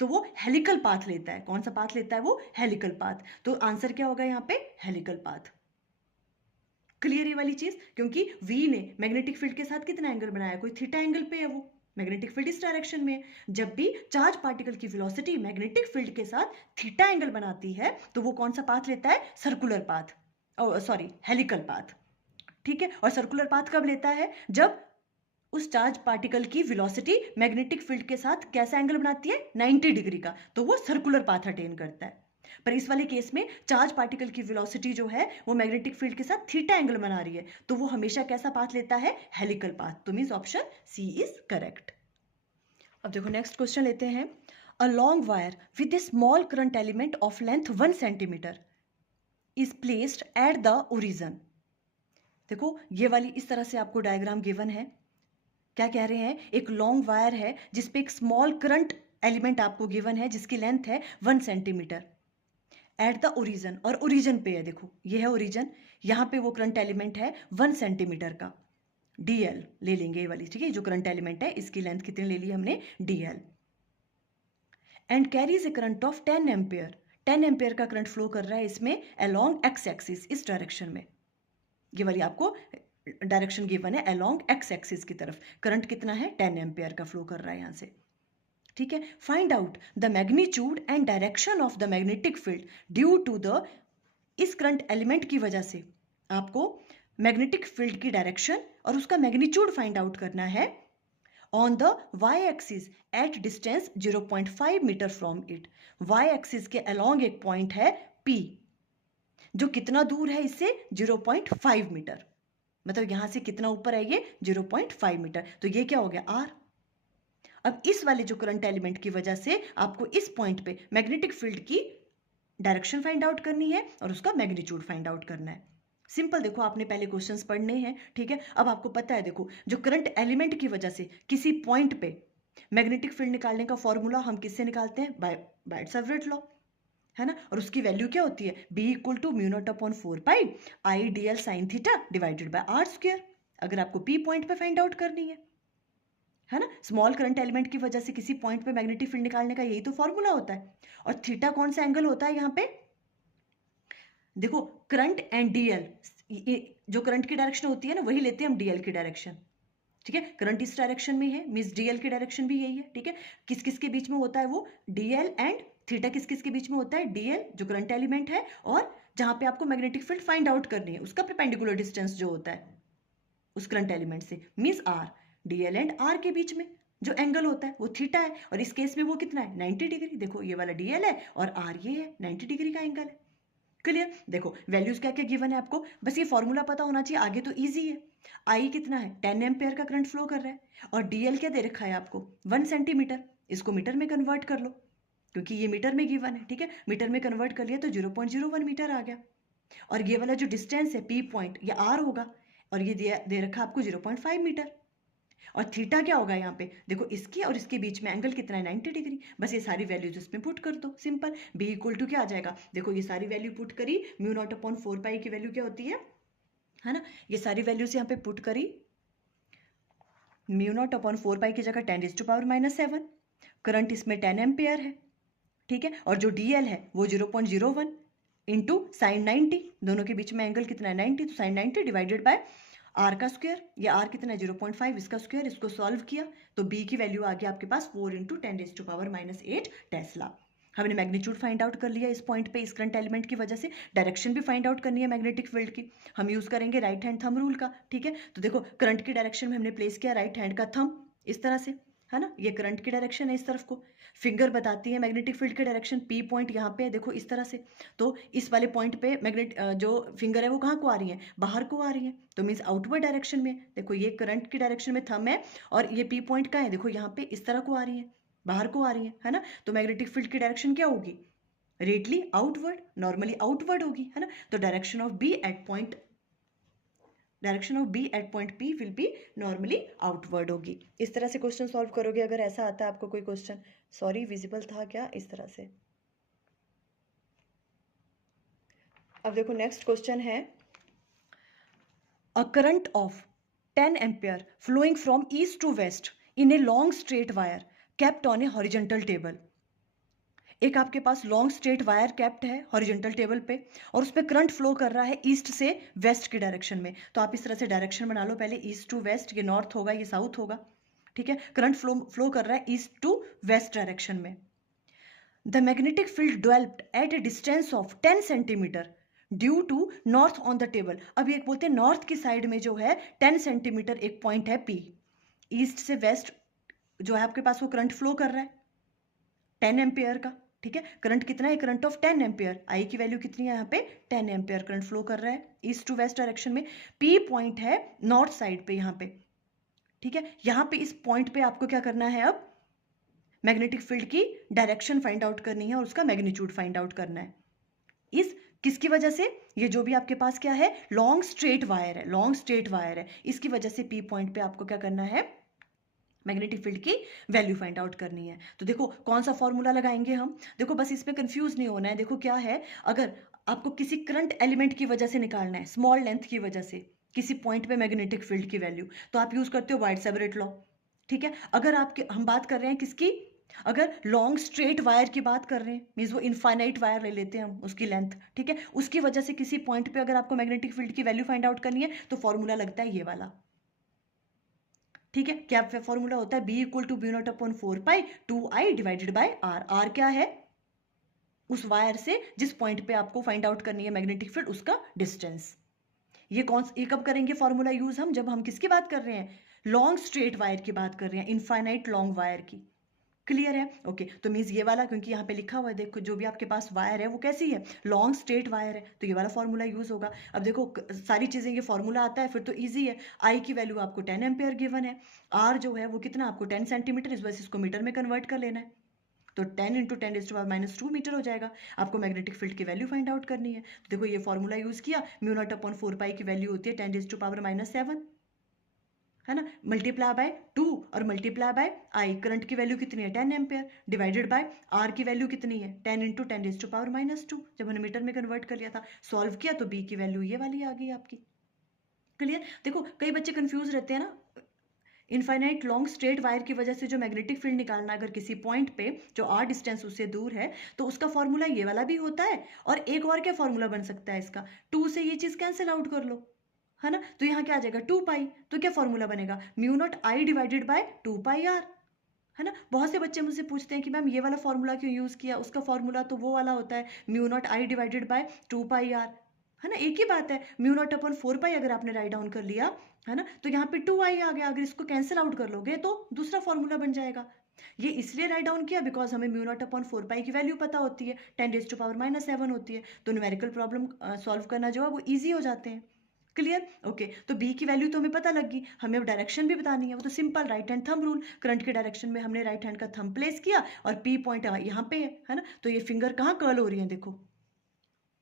तो वो हेलिकल पाथ लेता है। कौन सा पाथ लेता है, वो हेलिकल पाथ। तो आंसर क्या होगा यहाँ पे, हेलिकल पाथ। क्लियर ये वाली चीज, क्योंकि वी ने मैग्नेटिक फील्ड के साथ कितना एंगल बनाया, कोई थीटा एंगल पे है, वो मैग्नेटिक फील्ड इस डायरेक्शन में है। जब भी चार्ज पार्टिकल की वेलोसिटी मैग्नेटिक फील्ड के साथ थीटा एंगल बनाती है तो वो कौन सा पाथ लेता है, circular path, sorry helical path, ठीक है। और सर्कुलर पाथ कब लेता है, जब उस चार्ज पार्टिकल की वेलोसिटी मैग्नेटिक फील्ड के साथ कैसा एंगल बनाती है, 90 डिग्री का, तो वो सर्कुलर पाथ अटेन करता है। पर इस वाले केस में चार्ज पार्टिकल की वेलोसिटी जो है वो मैग्नेटिक फील्ड के साथ थीटा एंगल बना रही है, तो वो हमेशा कैसा पाथ लेता है, हेलिकल पाथ। तो means option C is correct. अब देखो नेक्स्ट क्वेश्चन लेते हैं, a long wire with a small current element of length 1 centimetre is placed at the origin. देखो ये वाली इस तरह से आपको डायग्राम गिवन है, क्या कह रहे हैं, एक लॉन्ग वायर है जिसपे एक स्मॉल करंट एलिमेंट आपको गिवन है जिसकी लेंथ है 1 सेंटीमीटर एट द ओरिजिन, और ओरिजिन पे है, देखो ये है ओरिजिन, यहां पे वो करंट एलिमेंट है 1 सेंटीमीटर का, डीएल ले लेंगे ये वाली, ठीक है, जो करंट एलिमेंट है इसकी लेंथ कितनी ले ली हमने, DL, and carries a current of 10 ampere, 10 ampere का करंट फ्लो कर रहा है इसमें अलोंग एक्स एक्सिस, इस डायरेक्शन में, ये वाली आपको डायरेक्शन गिवन है अलोंग एक्स एक्सिस की तरफ, करंट कितना है 10 एम्पियर का फ्लो कर रहा है यहां से, ठीक है। Find out the magnitude and direction of the magnetic field due to the इस करंट एलिमेंट की वजह से आपको मैग्नेटिक फील्ड की डायरेक्शन और उसका मैग्नीट्यूड फाइंड आउट करना है on the Y axis at distance 0.5 metre from it. Y axis के अलोंग एक पॉइंट है P, जो कितना दूर है इससे 0.5 मीटर, मतलब यहां से कितना ऊपर है ये 0.5 मीटर, तो ये क्या हो गया R। अब इस वाले जो करंट एलिमेंट की वजह से आपको इस पॉइंट पे मैग्नेटिक फील्ड की डायरेक्शन फाइंड आउट करनी है और उसका मैग्नीट्यूड फाइंड आउट करना है। सिंपल, देखो आपने पहले क्वेश्चंस पढ़ने हैं, ठीक है। अब आपको पता है, देखो जो करंट एलिमेंट की वजह से किसी पॉइंट पे मैग्नेटिक फील्ड निकालने का फॉर्मूला हम किससे निकालते हैं, बाय बायट्स-सेवरेट लॉ, है ना। और उसकी वैल्यू क्या होती है, B = μ0/4π I dl sin theta divided by r², अगर आपको P पॉइंट पे फाइंड आउट करनी है ना। स्मॉल करंट एलिमेंट की वजह से किसी पॉइंट पे मैग्नेटिक फील्ड निकालने का यही तो फॉर्मूला होता है। और थीटा कौन सा एंगल होता है यहाँ पे, देखो करंट एंड डीएल, जो करंट की डायरेक्शन होती है ना वही लेते हैं हम डीएल की डायरेक्शन, ठीक है। करंट इस डायरेक्शन में है, मींस डीएल की डायरेक्शन भी यही है, ठीक है। किस किस के बीच में होता है वो, डीएल एंड थीटा किस किस के बीच में होता है, डीएल जो करंट एलिमेंट है और जहां पे आपको मैग्नेटिक फील्ड फाइंड आउट करनी है उसका परपेंडिकुलर डिस्टेंस जो होता है उस करंट एलिमेंट से, means R. DL and R के बीच में जो एंगल होता है वो थीटा है, और इस केस में वो कितना है 90 डिग्री। देखो ये वाला डीएल है और आर ये है, 90 डिग्री का एंगल है। क्लियर। देखो वैल्यूज क्या क्या गिवन है आपको, बस ये फॉर्मूला पता होना चाहिए, आगे तो इजी है। आई कितना है 10 एम्पेयर का करंट फ्लो कर रहा है, और डीएल क्या दे रखा है आपको 1 सेंटीमीटर, इसको मीटर में कन्वर्ट कर लो क्योंकि ये मीटर में गिवन है, ठीक है। मीटर में कन्वर्ट कर लिया तो 0.01 मीटर आ गया, और ये वाला जो डिस्टेंस है P पॉइंट ये R होगा, और ये दे रखा आपको 0.5 मीटर। और थीटा क्या होगा यहाँ पे, देखो इसके और इसके बीच में एंगल कितना है 90 डिग्री। बस ये सारी वैल्यूज इसमें पुट कर दो, सिंपल। B = क्या आ जाएगा, देखो ये सारी वैल्यू पुट करी, μ0/4π की वैल्यू क्या होती है ना। ये सारी वैल्यूज यहाँ पे पुट करी, μ0/4π की जगह 10⁻⁻7, करंट इसमें 10 एम्पेयर है, ठीक है। और जो डीएल है वो 0.01 इंटू साइन 90, दोनों के बीच में एंगल कितना है 90, तो साइन 90 डिवाइडेड बाय आर का स्क्वायर, ये आर कितना है 0.5, इसका स्क्वायर, इसको सॉल्व किया तो बी की वैल्यू आ गई आपके पास 4 × 10⁻⁻8 टेस्ला। हमने मैग्नीट्यूड फाइंड आउट कर लिया इस पॉइंट पे, इस करंट एलिमेंट की वजह से। डायरेक्शन भी फाइंड आउट करनी है मैग्नेटिक फील्ड की, हम यूज करेंगे राइट हैंड थंब रूल का, ठीक है। तो देखो करंट की डायरेक्शन में हमने प्लेस किया राइट हैंड का थंब इस तरह से, है ना। ये करंट की डायरेक्शन है इस तरफ को, फिंगर बताती है मैग्नेटिक फील्ड की डायरेक्शन, P पॉइंट यहाँ पे है देखो इस तरह से। तो इस वाले पॉइंट पे जो फिंगर है वो कहाँ को आ रही है, बाहर को आ रही है, तो मीन्स आउटवर्ड डायरेक्शन में। देखो ये करंट की डायरेक्शन में थंब है, और ये P पॉइंट का है, देखो यहाँ पे इस तरह को आ रही है, बाहर को आ रही है ना। तो मैग्नेटिक फील्ड की डायरेक्शन क्या होगी, रेटली आउटवर्ड, नॉर्मली आउटवर्ड होगी, है ना। तो direction of B at point P will be normally outward होगी। इस तरह से क्वेश्चन सॉल्व करोगे अगर ऐसा आता है आपको कोई क्वेश्चन। सॉरी विजिबल था क्या, इस तरह से। अब देखो नेक्स्ट क्वेश्चन है, a current of 10 ampere flowing from east to west in a long straight wire kept on a horizontal table. एक आपके पास लॉन्ग स्ट्रेट वायर कैप्ट है हॉरिजॉन्टल टेबल पे, और उस पर करंट फ्लो कर रहा है ईस्ट से वेस्ट की डायरेक्शन में। तो आप इस तरह से डायरेक्शन बना लो पहले, ईस्ट टू वेस्ट, ये नॉर्थ होगा ये साउथ होगा, ठीक है। करंट फ्लो कर रहा है ईस्ट टू वेस्ट डायरेक्शन में। The magnetic field developed at a distance of 10 centimetre due to north on the table. अब एक बोलते हैं नॉर्थ की साइड में जो है 10 सेंटीमीटर एक पॉइंट है P, ईस्ट से वेस्ट जो है आपके पास वो करंट फ्लो कर रहा है 10 एम्पियर का, ठीक है। करंट कितना है, करंट ऑफ 10 एम्पियर, आई की वैल्यू कितनी है यहाँ पे 10 एम्पियर करंट फ्लो कर रहा है ईस्ट टू वेस्ट डायरेक्शन में। P पॉइंट है नॉर्थ साइड पे यहाँ पे, ठीक है। यहाँ पे इस पॉइंट पे आपको क्या करना है, अब मैग्नेटिक फील्ड की डायरेक्शन फाइंड आउट करनी है और उसका मैग्नीट्यूड फाइंड आउट करना है। इस किसकी वजह से, ये जो भी आपके पास क्या है लॉन्ग स्ट्रेट वायर है, लॉन्ग स्ट्रेट वायर है, इसकी वजह से P पॉइंट पे आपको क्या करना है, मैग्नेटिक फील्ड की वैल्यू फाइंड आउट करनी है। तो देखो कौन सा फॉर्मूला लगाएंगे हम, देखो बस इसमें कंफ्यूज नहीं होना है। देखो क्या है, अगर आपको किसी करंट एलिमेंट की वजह से निकालना है, स्मॉल लेंथ की वजह से किसी पॉइंट पे मैग्नेटिक फील्ड की वैल्यू, तो आप यूज करते हो बायट्स-सेवरेट लॉ, ठीक है। अगर हम बात कर रहे हैं किसकी, अगर लॉन्ग स्ट्रेट वायर की बात कर रहे हैं, मीन्स वो इनफाइनाइट वायर ले लेते हैं हम उसकी लेंथ, ठीक है। उसकी वजह से किसी पॉइंट पे अगर आपको मैग्नेटिक फील्ड की वैल्यू फाइंड आउट करनी है तो फॉर्मूला लगता है ये वाला, ठीक है। क्या फॉर्मूला होता है, B = μ0/4π 2I divided by R। R क्या है उस वायर से जिस पॉइंट पे आपको फाइंड आउट करनी है मैग्नेटिक फील्ड, उसका डिस्टेंस। ये कब करेंगे फॉर्मूला यूज हम? जब हम किसकी बात कर रहे हैं? लॉन्ग स्ट्रेट वायर की बात कर रहे हैं, इनफाइनाइट लॉन्ग वायर की। क्लियर है? ओके, तो मीन्स ये वाला, क्योंकि यहाँ पे लिखा हुआ है देखो, जो भी आपके पास वायर है वो कैसी है? लॉन्ग स्ट्रेट वायर है, तो ये वाला फॉर्मूला यूज होगा। अब देखो सारी चीजें, ये फॉर्मूला आता है फिर तो इजी है। आई की वैल्यू आपको 10 एम्पेयर गिवन है, आर जो है वो कितना आपको 10 सेंटीमीटर, इस वजह से इसको मीटर में कन्वर्ट कर लेना है, तो 10 इंटू 10⁻⁻2 मीटर हो जाएगा। आपको मैग्नेटिक फील्ड की वैल्यू फाइंड आउट करनी है, तो देखो ये फॉर्मूला यूज किया, μ0/4 की वैल्यू होती है 10⁻⁻7, है ना, मल्टीप्लाई बाय 2 और मल्टीप्लाई बाय आई। करंट की वैल्यू कितनी है? 10 एम्पेयर, डिवाइडेड बाय आर की वैल्यू कितनी है? 10 इंटू 10⁻⁻2। जब हमने मीटर में कन्वर्ट कर लिया था, सॉल्व किया, तो बी की वैल्यू ये वाली आ गई आपकी। क्लियर? देखो कई बच्चे कंफ्यूज रहते हैं ना, इनफाइनाइट लॉन्ग स्ट्रेट वायर की वजह से जो मैग्नेटिक फील्ड निकालना, अगर किसी पॉइंट पे जो आर डिस्टेंस उससे दूर है, तो उसका फॉर्मूला ये वाला भी होता है। और एक और क्या फॉर्मूला बन सकता है इसका? 2 से ये चीज कैंसिल आउट कर लो, है ना, तो यहाँ क्या आ जाएगा? 2 पाई। तो क्या फॉर्मूला बनेगा? μ0I divided by 2 pi are, है ना। बहुत से बच्चे मुझसे पूछते हैं कि मैम ये वाला फॉर्मूला क्यों यूज किया, उसका फॉर्मूला तो वो वाला होता है, μ0I divided by 2 pi are, है ना, एक ही बात है। μ0/4 अगर आपने राइट डाउन कर लिया, है ना, तो यहाँ पे 2I आ गया, अगर इसको कैंसिल आउट कर लोगे तो दूसरा फॉर्मूला बन जाएगा। ये इसलिए राइट डाउन किया बिकॉज हमें μ0/4 की वैल्यू पता होती है, 10⁻⁻7 होती है, तो न्यूमेरिकल प्रॉब्लम सॉल्व करना जो है वो ईजी हो जाते हैं। क्लियर? ओके, तो बी की वैल्यू तो हमें पता लगी, हमें अब डायरेक्शन भी बतानी है, वो तो simple right hand thumb rule, current के डायरेक्शन में हमने राइट हैंड का थंब प्लेस किया और पी पॉइंट यहाँ पे है ना, तो ये फिंगर कहाँ कर्ल हो रही है? देखो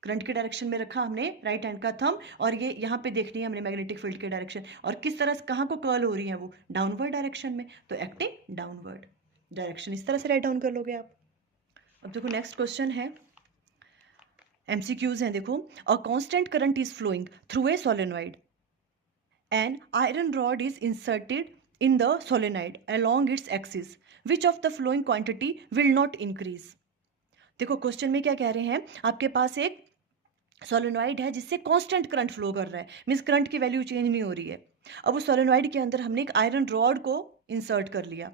करंट के डायरेक्शन में रखा हमने राइट हैंड का थंब, और ये यहाँ पे देखनी है हमने मैग्नेटिक फील्ड के डायरेक्शन, और किस तरह से कहाँ को कर्ल हो रही है? वो डाउनवर्ड डायरेक्शन में, तो एक्टिंग डाउनवर्ड डायरेक्शन, इस तरह से राइट डाउन कर लोगे आप। अब देखो नेक्स्ट क्वेश्चन है, एमसीक्यूज हैं देखो। A constant current is flowing through a solenoid, an iron rod is inserted in the solenoid along its axis, which of the flowing quantity will not increase? देखो question में क्या कह रहे हैं, आपके पास एक सोलेनॉइड है जिससे कांस्टेंट करंट फ्लो कर रहा है, मींस करंट की वैल्यू चेंज नहीं हो रही है। अब उस सोलेनॉइड के अंदर हमने एक आयरन रॉड को इंसर्ट कर लिया,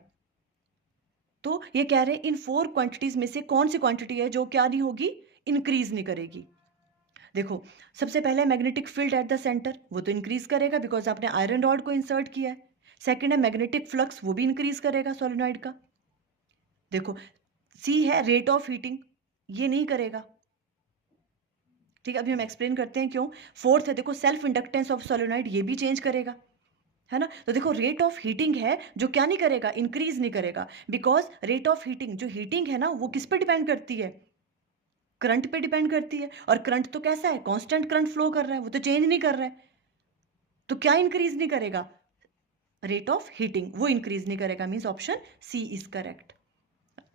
तो ये कह रहे हैं इन 4 क्वांटिटीज में से कौन सी क्वांटिटी है जो क्या नहीं होगी? इंक्रीज नहीं करेगी। देखो सबसे पहले magnetic field at the centre, वो तो इंक्रीज करेगा बिकॉज आपने आयरन रॉड को इंसर्ट किया है। सेकंड है मैग्नेटिक फ्लक्स, वो भी इंक्रीज करेगा सोलेनॉइड का। देखो सी है रेट ऑफ हीटिंग, ये नहीं करेगा, ठीक है, अभी हम एक्सप्लेन करते हैं क्यों। फोर्थ है देखो सेल्फ इंडक्टेंस ऑफ सोलेनॉइड, ये भी चेंज करेगा, है ना। तो देखो रेट ऑफ हीटिंग है जो क्या नहीं करेगा? इंक्रीज नहीं करेगा, बिकॉज रेट ऑफ हीटिंग, जो हीटिंग है ना, वो किस पे डिपेंड करती है? करंट पे डिपेंड करती है, और करंट तो कैसा है? कांस्टेंट करंट फ्लो कर रहा है, वो तो चेंज नहीं कर रहा है, तो क्या इंक्रीज नहीं करेगा? रेट ऑफ हीटिंग, वो इंक्रीज नहीं करेगा, means option C is correct.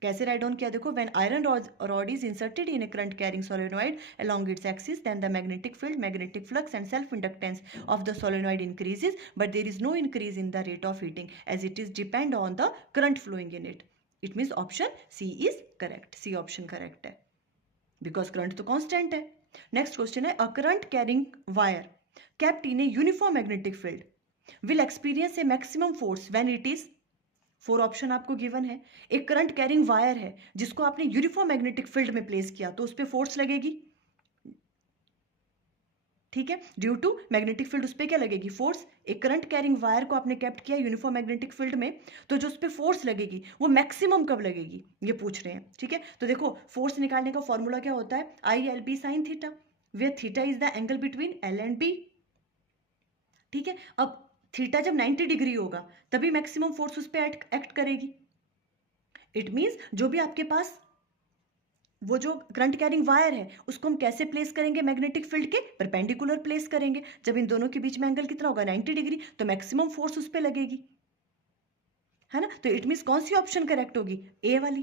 कैसे राइट डाउन किया देखो, when iron rod is inserted in a current carrying solenoid along its axis, then the magnetic field, magnetic flux and self inductance of the solenoid increases, but there is no increase in the rate of heating as it is depend on the current flowing in it. It means option C is correct, C option correct है, because current तो constant है। Next question है, a current carrying wire kept in a uniform magnetic field will experience a maximum force when it is, 4 option आपको given है। एक current carrying wire है जिसको आपने यूनिफॉर्म मैग्नेटिक फील्ड में प्लेस किया, तो उस पर फोर्स लगेगी, ठीक है, ड्यू टू मैग्नेटिक फील्ड उस पर क्या लगेगी? फोर्स। एक करंट कैरिंग वायर को आपने केप्ट किया यूनिफॉर्म मैग्नेटिक फील्ड में, तो जो उस पर फोर्स लगेगी वो मैक्सिमम कब लगेगी, ये पूछ रहे हैं, ठीक है। तो देखो फोर्स निकालने का फॉर्मूला क्या होता है? ILB sin theta, where theta is the angle between L and B, ठीक है। अब थीटा जब 90 डिग्री होगा तभी मैक्सिमम फोर्स उस पर एक्ट करेगी। इट मींस जो भी आपके पास वो जो करंट कैरिंग वायर है उसको हम कैसे प्लेस करेंगे? मैग्नेटिक फील्ड के परपेंडिकुलर प्लेस करेंगे। जब इन दोनों के बीच में एंगल कितना होगा? 90 डिग्री, तो मैक्सिमम फोर्स उस पर लगेगी, है ना। तो इट मींस कौन सी ऑप्शन करेक्ट होगी? ए वाली,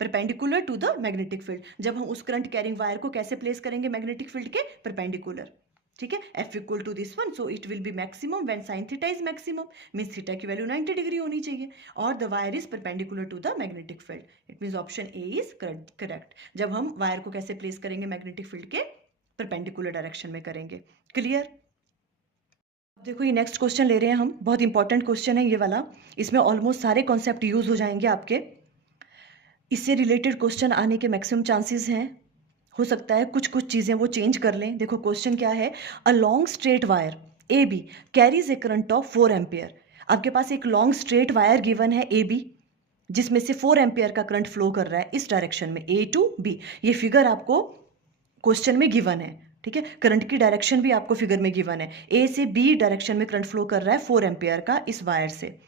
perpendicular to the magnetic field. जब हम उस करंट कैरिंग वायर को कैसे प्लेस करेंगे? मैग्नेटिक फील्ड के परपेंडिकुलर, ठीक है। F equal to this one, so it will be maximum when sin theta is maximum, means theta की वैल्यू 90 डिग्री होनी चाहिए, और the wire is perpendicular to the magnetic field. It means option A is correct. जब हम wire को कैसे place करेंगे? Magnetic field के परपेंडिकुलर डायरेक्शन में करेंगे। क्लियर? देखो ये नेक्स्ट क्वेश्चन ले रहे हैं हम, बहुत इंपॉर्टेंट क्वेश्चन है ये वाला, इसमें ऑलमोस्ट सारे कॉन्सेप्ट यूज हो जाएंगे आपके। इससे रिलेटेड क्वेश्चन आने के मैक्सिमम चांसेस हैं। हो सकता है कुछ कुछ चीज़ें वो चेंज कर लें। देखो क्वेश्चन क्या है, a long straight wire A B carries a current of 4 ampere. आपके पास एक लॉन्ग स्ट्रेट वायर गिवन है ए बी, जिसमें से 4 एम्पियर का करंट फ्लो कर रहा है इस डायरेक्शन में ए टू बी। ये फिगर आपको क्वेश्चन में गिवन है, ठीक है। करंट की डायरेक्शन भी आपको फिगर में गिवन है, ए से बी डायरेक्शन में करंट फ्लो कर रहा है 4 एम्पियर का इस वायर से।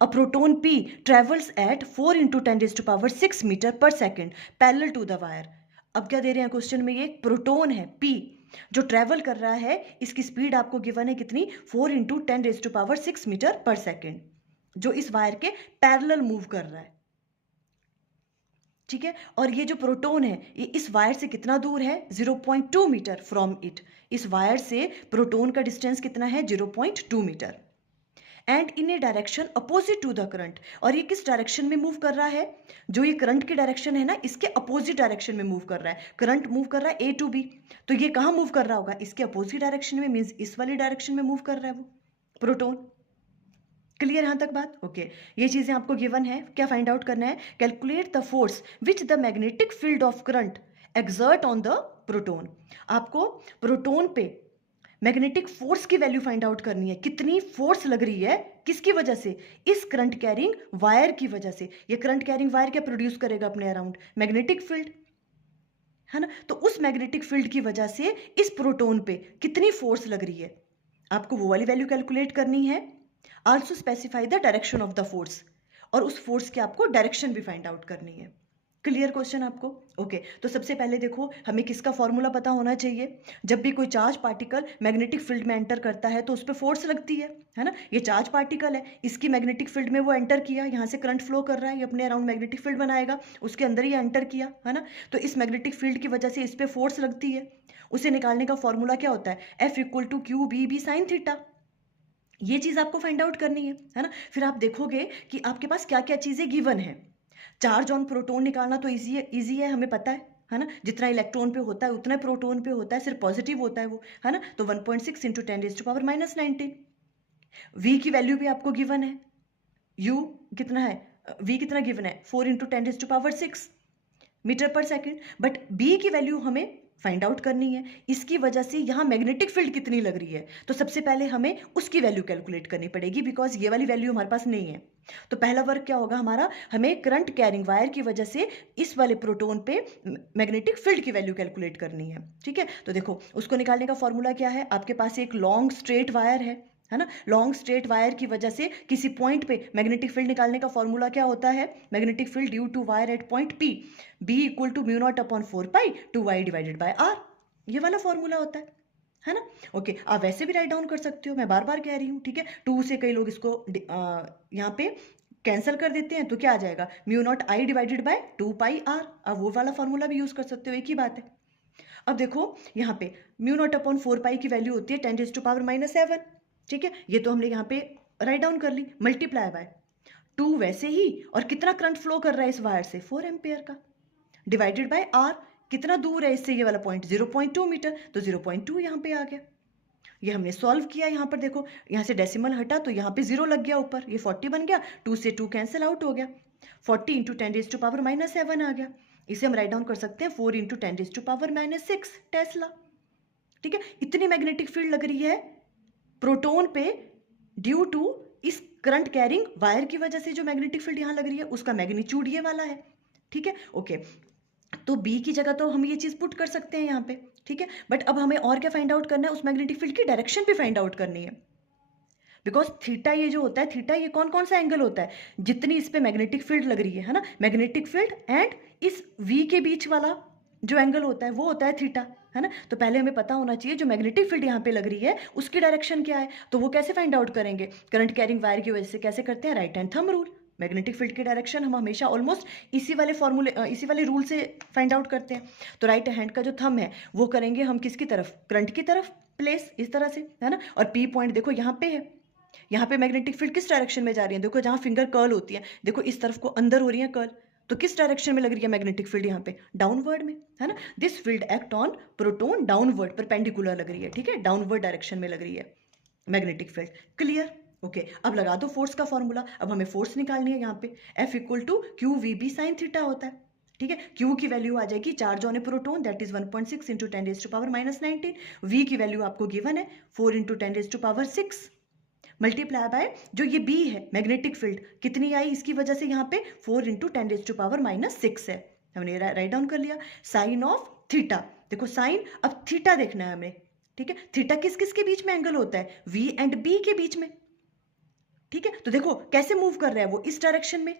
A proton P travels at 4 into 10 raised to power 6 metre पर second parallel to the wire. अब क्या दे रहे हैं क्वेश्चन में, ये प्रोटोन है P जो ट्रेवल कर रहा है, इसकी स्पीड आपको गिवन है कितनी, 4 into 10 raised to power 6 metre पर सेकेंड, जो इस वायर के पैरेलल मूव कर रहा है, ठीक है। और ये जो प्रोटोन है ये इस वायर से कितना दूर है, 0.2 मीटर फ्रॉम इट। इस वायर से प्रोटोन का डिस्टेंस कितना है, 0.2 metre. And in a direction opposite to the current. और ये किस डायरेक्शन में मूव कर रहा है, जो ये करंट की डायरेक्शन है ना, इसके अपोजिट डायरेक्शन में मूव कर रहा है। करंट मूव कर रहा है ए टू बी, तो ये कहाँ मूव कर रहा होगा, इसके अपोजिट डायरेक्शन में, मीन्स इस वाली डायरेक्शन में मूव कर रहा है वो प्रोटोन। क्लियर यहां तक बात, ओके। ये चीजें आपको गिवन है, क्या फाइंड आउट करना है, calculate the force which the magnetic field of current exert on the proton. आपको प्रोटोन पे मैग्नेटिक फोर्स की वैल्यू फाइंड आउट करनी है, कितनी फोर्स लग रही है, किसकी वजह से, इस करंट कैरिंग वायर की वजह से। ये करंट कैरिंग वायर क्या प्रोड्यूस करेगा अपने अराउंड, मैग्नेटिक फील्ड, है ना। तो उस मैग्नेटिक फील्ड की वजह से इस प्रोटोन पे कितनी फोर्स लग रही है, आपको वो वाली वैल्यू कैलकुलेट करनी है। Also specify the direction of the force, और उस फोर्स की आपको डायरेक्शन भी फाइंड आउट करनी है। क्लियर क्वेश्चन आपको, ओके। तो सबसे पहले देखो हमें किसका फॉर्मूला पता होना चाहिए। जब भी कोई चार्ज पार्टिकल मैग्नेटिक फील्ड में एंटर करता है तो उस पर फोर्स लगती है ना। ये चार्ज पार्टिकल है, इसकी मैग्नेटिक फील्ड में वो एंटर किया, यहाँ से करंट फ्लो कर रहा है, ये अपने अराउंड मैग्नेटिक फील्ड बनाएगा, उसके अंदर ही एंटर किया, है ना। तो इस मैग्नेटिक फील्ड की वजह से इस पर फोर्स लगती है। उसे निकालने का फॉर्मूला क्या होता है, F equal to Q B B sine theta. ये चीज आपको फाइंड आउट करनी है ना। फिर आप देखोगे कि आपके पास क्या क्या चीजें गिवन है। चार्ज ऑन प्रोटोन निकालना तो इजी है, हमें पता है ना। जितना इलेक्ट्रॉन पे होता है उतना प्रोटोन पे होता है, सिर्फ पॉजिटिव होता है वो, है ना। तो 1.6 into 10 raise to power -19। V की वैल्यू भी आपको गिवन है, यू कितना है, वी कितना गिवन है, 4 into 10 raise to power 6 metre पर सेकेंड। बट बी की वैल्यू हमें फाइंड आउट करनी है, इसकी वजह से यहाँ मैग्नेटिक फील्ड कितनी लग रही है, तो सबसे पहले हमें उसकी वैल्यू कैलकुलेट करनी पड़ेगी, बिकॉज ये वाली वैल्यू हमारे पास नहीं है। तो पहला वर्क क्या होगा हमारा, हमें करंट कैरिंग वायर की वजह से इस वाले प्रोटोन पे मैग्नेटिक फील्ड की वैल्यू कैलकुलेट करनी है, ठीक है। तो देखो उसको निकालने का फॉर्मूला क्या है, आपके पास एक लॉन्ग स्ट्रेट वायर है ना। लॉन्ग स्ट्रेट वायर की वजह से किसी पॉइंट पे मैग्नेटिक फील्ड निकालने का फॉर्मूला क्या होता है, magnetic field due to wire at point P, B equal to mu naught upon 4 pi 2y divided by R. ये वाला फॉर्मूला होता है ना। ओके, आप वैसे भी राइट डाउन कर सकते हो, मैं बार बार कह रही हूँ, ठीक है। 2 से कई लोग इसको यहाँ पे कैंसिल कर देते हैं, तो क्या आ जाएगा, mu naught I divided by 2 pi R. अब वो वाला फॉर्मूला भी यूज कर सकते हो, एक ही बात है। अब देखो यहाँ पे म्यू नॉट अपॉन 4 पाई की वैल्यू होती है 10 रेज़ टू पावर -7, ठीक है। ये तो हमने यहाँ पे राइट डाउन कर ली, मल्टीप्लाई बाय 2 वैसे ही, और कितना करंट फ्लो कर रहा है इस वायर से, 4 एम्पियर का, डिवाइडेड बाय आर, कितना दूर है इससे ये वाला पॉइंट, 0.2 मीटर, तो 0.2 यहाँ पे आ गया। ये हमने सॉल्व किया, यहाँ पर देखो यहाँ से डेसिमल हटा तो यहाँ पे 0 लग गया ऊपर, ये 40 बन गया, 2 से 2 कैंसिल आउट हो गया, 40 इंटू 10 रेज़ टू पावर -7 आ गया। इसे हम राइट डाउन कर सकते हैं 4 into 10 raise to power -6 tesla, ठीक है। इतनी मैग्नेटिक फील्ड लग रही है प्रोटोन पे ड्यू टू इस करंट कैरिंग वायर की वजह से, जो मैग्नेटिक फील्ड यहाँ लग रही है उसका मैग्नीट्यूड ये वाला है, ठीक है, ओके। तो बी की जगह तो हम ये चीज पुट कर सकते हैं यहाँ पे, ठीक है। बट अब हमें और क्या फाइंड आउट करना है, उस मैग्नेटिक फील्ड की डायरेक्शन भी फाइंड आउट करनी है, बिकॉज थीटा ये जो होता है, थीटा ये कौन कौन सा एंगल होता है, जितनी इस पे मैग्नेटिक फील्ड लग रही है ना, मैग्नेटिक फील्ड एंड इस वी के बीच वाला जो एंगल होता है वो होता है थीटा, है ना। तो पहले हमें पता होना चाहिए जो मैग्नेटिक फील्ड यहाँ पे लग रही है उसकी डायरेक्शन क्या है। तो वो कैसे फाइंड आउट करेंगे, करंट कैरिंग वायर की वजह से कैसे करते हैं, right hand thumb rule. Magnetic field की डायरेक्शन हम हमेशा ऑलमोस्ट इसी वाले फॉर्मूले इसी वाले रूल से फाइंड आउट करते हैं। तो राइट हैंड का जो थंब है वो करेंगे हम किसकी तरफ, करंट की तरफ प्लेस, इस तरह से, है ना। और पी पॉइंट देखो यहाँ पे है, यहाँ पे मैग्नेटिक फील्ड किस डायरेक्शन में जा रही है, देखो जहाँ फिंगर कर्ल होती है, देखो इस तरफ को अंदर हो रही है कर्ल, तो किस डायरेक्शन में लग रही है मैग्नेटिक फील्ड, यहाँ पे डाउनवर्ड में, है ना। This field act on proton downward, perpendicular लग रही है, ठीक है, डाउनवर्ड डायरेक्शन में लग रही है मैग्नेटिक फील्ड। क्लियर, ओके, अब लगा दो फोर्स का फॉर्मूला। अब हमें फोर्स निकालनी है यहाँ पे, F equal to Q we B sine theta होता है। ठीक है, Q की वैल्यू आ जाएगी charge on a proton that is 1.6 into 10⁻⁻19। V की वैल्यू आपको गिवन है 4 इंटू 10⁻6 मल्टीप्लाई बाय जो ये B है मैग्नेटिक फील्ड कितनी आई इसकी वजह से यहाँ पे 4 इंटू 10⁻⁻6 है। हमने राइट डाउन कर लिया। साइन ऑफ थीटा, देखो साइन, अब थीटा देखना है हमें। ठीक है, थीटा किस किस के बीच में एंगल होता है? V एंड B के बीच में। ठीक है, तो देखो कैसे मूव कर रहा है वो, इस डायरेक्शन में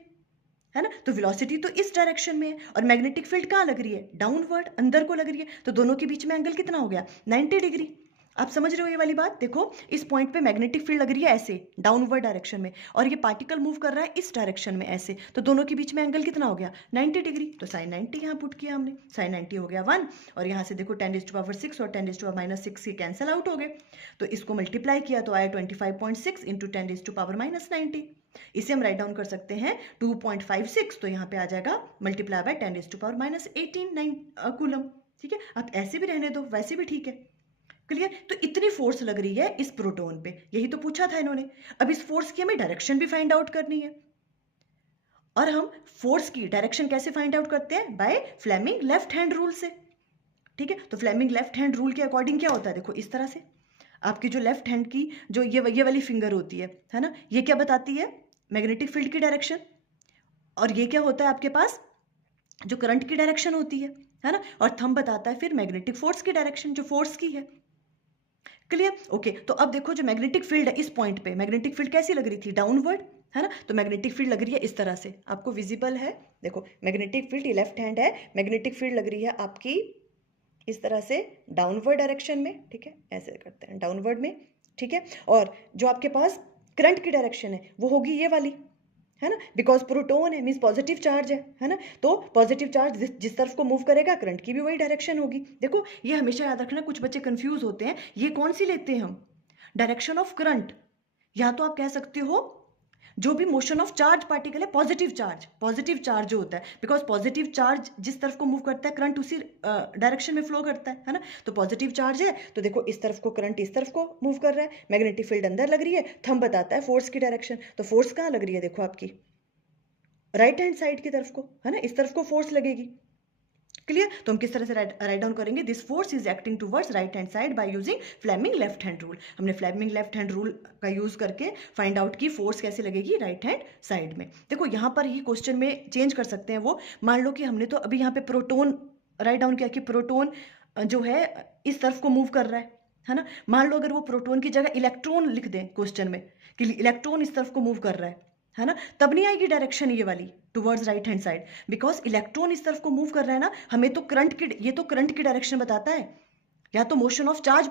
है ना, तो वेलोसिटी तो इस डायरेक्शन में है और मैग्नेटिक फील्ड कहाँ लग रही है? डाउनवर्ड, अंदर को लग रही है, तो दोनों के बीच में एंगल कितना हो गया? 90 डिग्री। आप समझ रहे हो ये वाली बात? देखो इस पॉइंट पे मैग्नेटिक फील्ड लग रही है ऐसे डाउनवर्ड डायरेक्शन में और ये पार्टिकल मूव कर रहा है इस डायरेक्शन में ऐसे, तो दोनों के बीच में एंगल कितना हो गया? 90 डिग्री। तो साइन 90 यहाँ पुट किया हमने, साइन 90 हो गया 1 और यहाँ से देखो 10⁻6 और 10⁻6 ये कैंसिल आउट हो गए, तो इसको मल्टीप्लाई किया तो आया 25.6 इंटू 10⁻90। इसे हम राइट डाउन कर सकते हैं 2.56, तो यहाँ पे आ जाएगा मल्टीप्लाई बाय 10⁻18 कूलम। ठीक है, आप ऐसे भी रहने दो वैसे भी ठीक है। क्लियर? तो इतनी फोर्स लग रही है इस प्रोटोन पे, यही तो पूछा था इन्होंने। अब इस फोर्स की हमें डायरेक्शन भी फाइंड आउट करनी है और हम फोर्स की डायरेक्शन कैसे फाइंड आउट करते हैं? By Fleming left hand rule से। ठीक है, तो फ्लेमिंग लेफ्ट हैंड रूल के अकॉर्डिंग क्या होता है? देखो इस तरह से आपकी जो लेफ्ट हैंड की जो ये वाली फिंगर होती है ना, ये क्या बताती है? मैग्नेटिक फील्ड की डायरेक्शन। और ये क्या होता है आपके पास? जो करंट की डायरेक्शन होती है ना, और थंब बताता है फिर मैग्नेटिक फोर्स की डायरेक्शन जो फोर्स की है। क्लियर? ओके, तो अब देखो जो मैग्नेटिक फील्ड है इस पॉइंट पे, मैग्नेटिक फील्ड कैसी लग रही थी? डाउनवर्ड, है ना, तो मैग्नेटिक फील्ड लग रही है इस तरह से, आपको विजिबल है। देखो मैग्नेटिक फील्ड, ये लेफ्ट हैंड है, मैग्नेटिक फील्ड लग रही है आपकी इस तरह से डाउनवर्ड डायरेक्शन में। ठीक है, ऐसे करते हैं डाउनवर्ड में। ठीक है, और जो आपके पास करंट की डायरेक्शन है वो होगी ये वाली, है ना, बिकॉज प्रोटोन है मीन्स पॉजिटिव चार्ज है ना, तो पॉजिटिव चार्ज जिस तरफ को मूव करेगा करंट की भी वही डायरेक्शन होगी। देखो ये हमेशा याद रखना, कुछ बच्चे कंफ्यूज होते हैं, ये कौन सी लेते हैं हम? डायरेक्शन ऑफ करंट, या तो आप कह सकते हो जो भी मोशन ऑफ चार्ज पार्टिकल है, पॉजिटिव चार्ज जो होता है, बिकॉज पॉजिटिव चार्ज जिस तरफ को मूव करता है करंट उसी डायरेक्शन में फ्लो करता है ना, तो पॉजिटिव चार्ज है तो देखो इस तरफ को करंट इस तरफ को मूव कर रहा है, मैग्नेटिक फील्ड अंदर लग रही है, थंब बताता है फोर्स की डायरेक्शन, तो फोर्स कहाँ लग रही है? देखो आपकी राइट हैंड साइड की तरफ को, है ना, इस तरफ को फोर्स लगेगी। क्लियर? तो हम किस तरह से राइट डाउन करेंगे? This force is acting towards right hand side by using Fleming left hand rule. हमने फ्लेमिंग लेफ्ट हैंड रूल का यूज करके फाइंड आउट की फोर्स कैसे लगेगी राइट हैंड साइड में। देखो यहाँ पर ही क्वेश्चन में चेंज कर सकते हैं वो, मान लो कि हमने तो अभी यहाँ पे प्रोटोन राइट डाउन किया कि प्रोटोन जो है इस तरफ को मूव कर रहा है ना, मान लो अगर वो प्रोटोन की जगह इलेक्ट्रॉन लिख दें क्वेश्चन में कि इलेक्ट्रॉन इस तरफ को मूव कर रहा है ना, तब नहीं आएगी डायरेक्शन ये वाली towards right hand side, because electron इस तरफ को मूव कर रहा है ना, हमें तो करंट की, ये तो करंट की डायरेक्शन बताता है, या तो motion of charge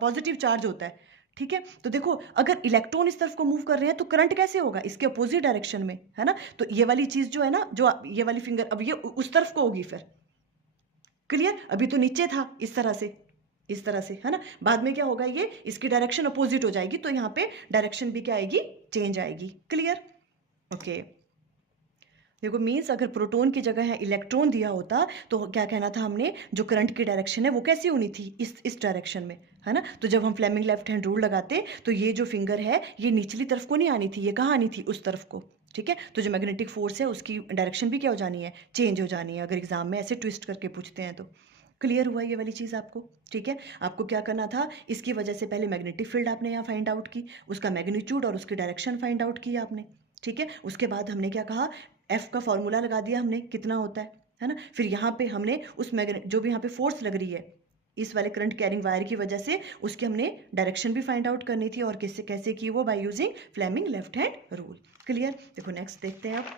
positive charge होता है। ठीक है, तो देखो अगर इलेक्ट्रॉन इस तरफ को मूव कर रहे हैं तो करंट कैसे होगा? इसके अपोजिट डायरेक्शन में, है ना, तो ये वाली चीज जो है ना, जो ये वाली फिंगर अब ये उस तरफ को होगी फिर। क्लियर? अभी तो नीचे था इस तरह से, है ना, बाद में क्या होगा, ये इसकी डायरेक्शन अपोजिट हो जाएगी, तो यहाँ पे डायरेक्शन भी क्या आएगी? चेंज आएगी। क्लियर? ओके, देखो मीन्स अगर प्रोटॉन की जगह है इलेक्ट्रॉन दिया होता तो क्या कहना था हमने, जो करंट की डायरेक्शन है वो कैसी होनी थी? इस डायरेक्शन में, है ना, तो जब हम फ्लेमिंग लेफ्ट हैंड रूल लगाते तो ये जो फिंगर है ये निचली तरफ को नहीं आनी थी, ये कहाँ आनी थी? उस तरफ को। ठीक है, तो जो मैग्नेटिक फोर्स है उसकी डायरेक्शन भी क्या हो जानी है? चेंज हो जानी है, अगर एग्जाम में ऐसे ट्विस्ट करके पूछते हैं तो। क्लियर हुआ ये वाली चीज़ आपको? ठीक है, आपको क्या करना था, इसकी वजह से पहले मैग्नेटिक फील्ड आपने यहाँ फाइंड आउट की, उसका मैग्नीट्यूड और उसकी डायरेक्शन फाइंड आउट की आपने। ठीक है, उसके बाद हमने क्या कहा, एफ का फॉर्मूला लगा दिया हमने कितना होता है ना, फिर यहाँ पे हमने उस जो भी यहाँ पे फोर्स लग रही है इस वाले करंट कैरिंग वायर की वजह से, उसकी हमने डायरेक्शन भी फाइंड आउट करनी थी, और कैसे कैसे की वो? By using Fleming left hand rule. Clear? देखो नेक्स्ट देखते हैं आप।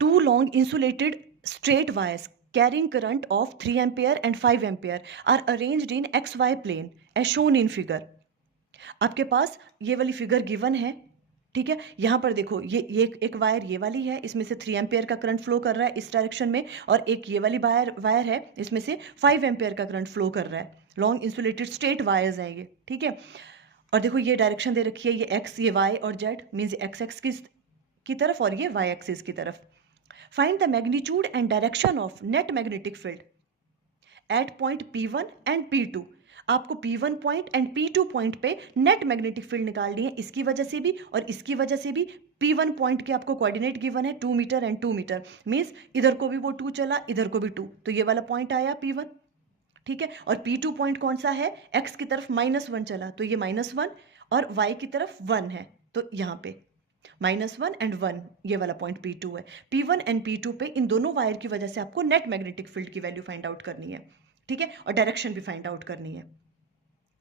Two long insulated straight wires carrying current of 3 ampere and 5 ampere are arranged in XY plane as shown in figure। आपके पास ये वाली फिगर गिवन है। ठीक है, यहाँ पर देखो ये एक वायर ये वाली है, इसमें से 3 एम्पियर का करंट फ्लो कर रहा है इस डायरेक्शन में, और एक ये वाली वायर है, इसमें से 5 एम्पियर का करंट फ्लो कर रहा है। लॉन्ग इंसुलेटेड स्ट्रेट वायर्स हैं ये। ठीक है, और देखो ये डायरेक्शन दे रखी है, ये एक्स, ये वाई और जेड, मीन्स एक्स एक्स की तरफ और ये वाई एक्सिस की तरफ। Find the magnitude and direction of net magnetic field eight point P1 and P2। आपको P1 point and P2 point पे नेट मैग्नेटिक फील्ड निकालनी है, इसकी वजह से भी और इसकी वजह से भी। P1 पॉइंट के आपको कोऑर्डिनेट गिवन है 2 मीटर एंड 2 मीटर, मीन्स इधर को भी वो 2 चला, इधर को भी 2, तो ये वाला पॉइंट आया P1, ठीक है। और P2 पॉइंट कौन सा है, x की तरफ -1 चला, तो ये -1, और y की तरफ 1 है, तो यहाँ पे -1 एंड 1, ये वाला पॉइंट P2 है। P1 एंड P2 पे इन दोनों वायर की वजह से आपको नेट मैग्नेटिक फील्ड की वैल्यू फाइंड आउट करनी है, ठीक है, और डायरेक्शन भी फाइंड आउट करनी है।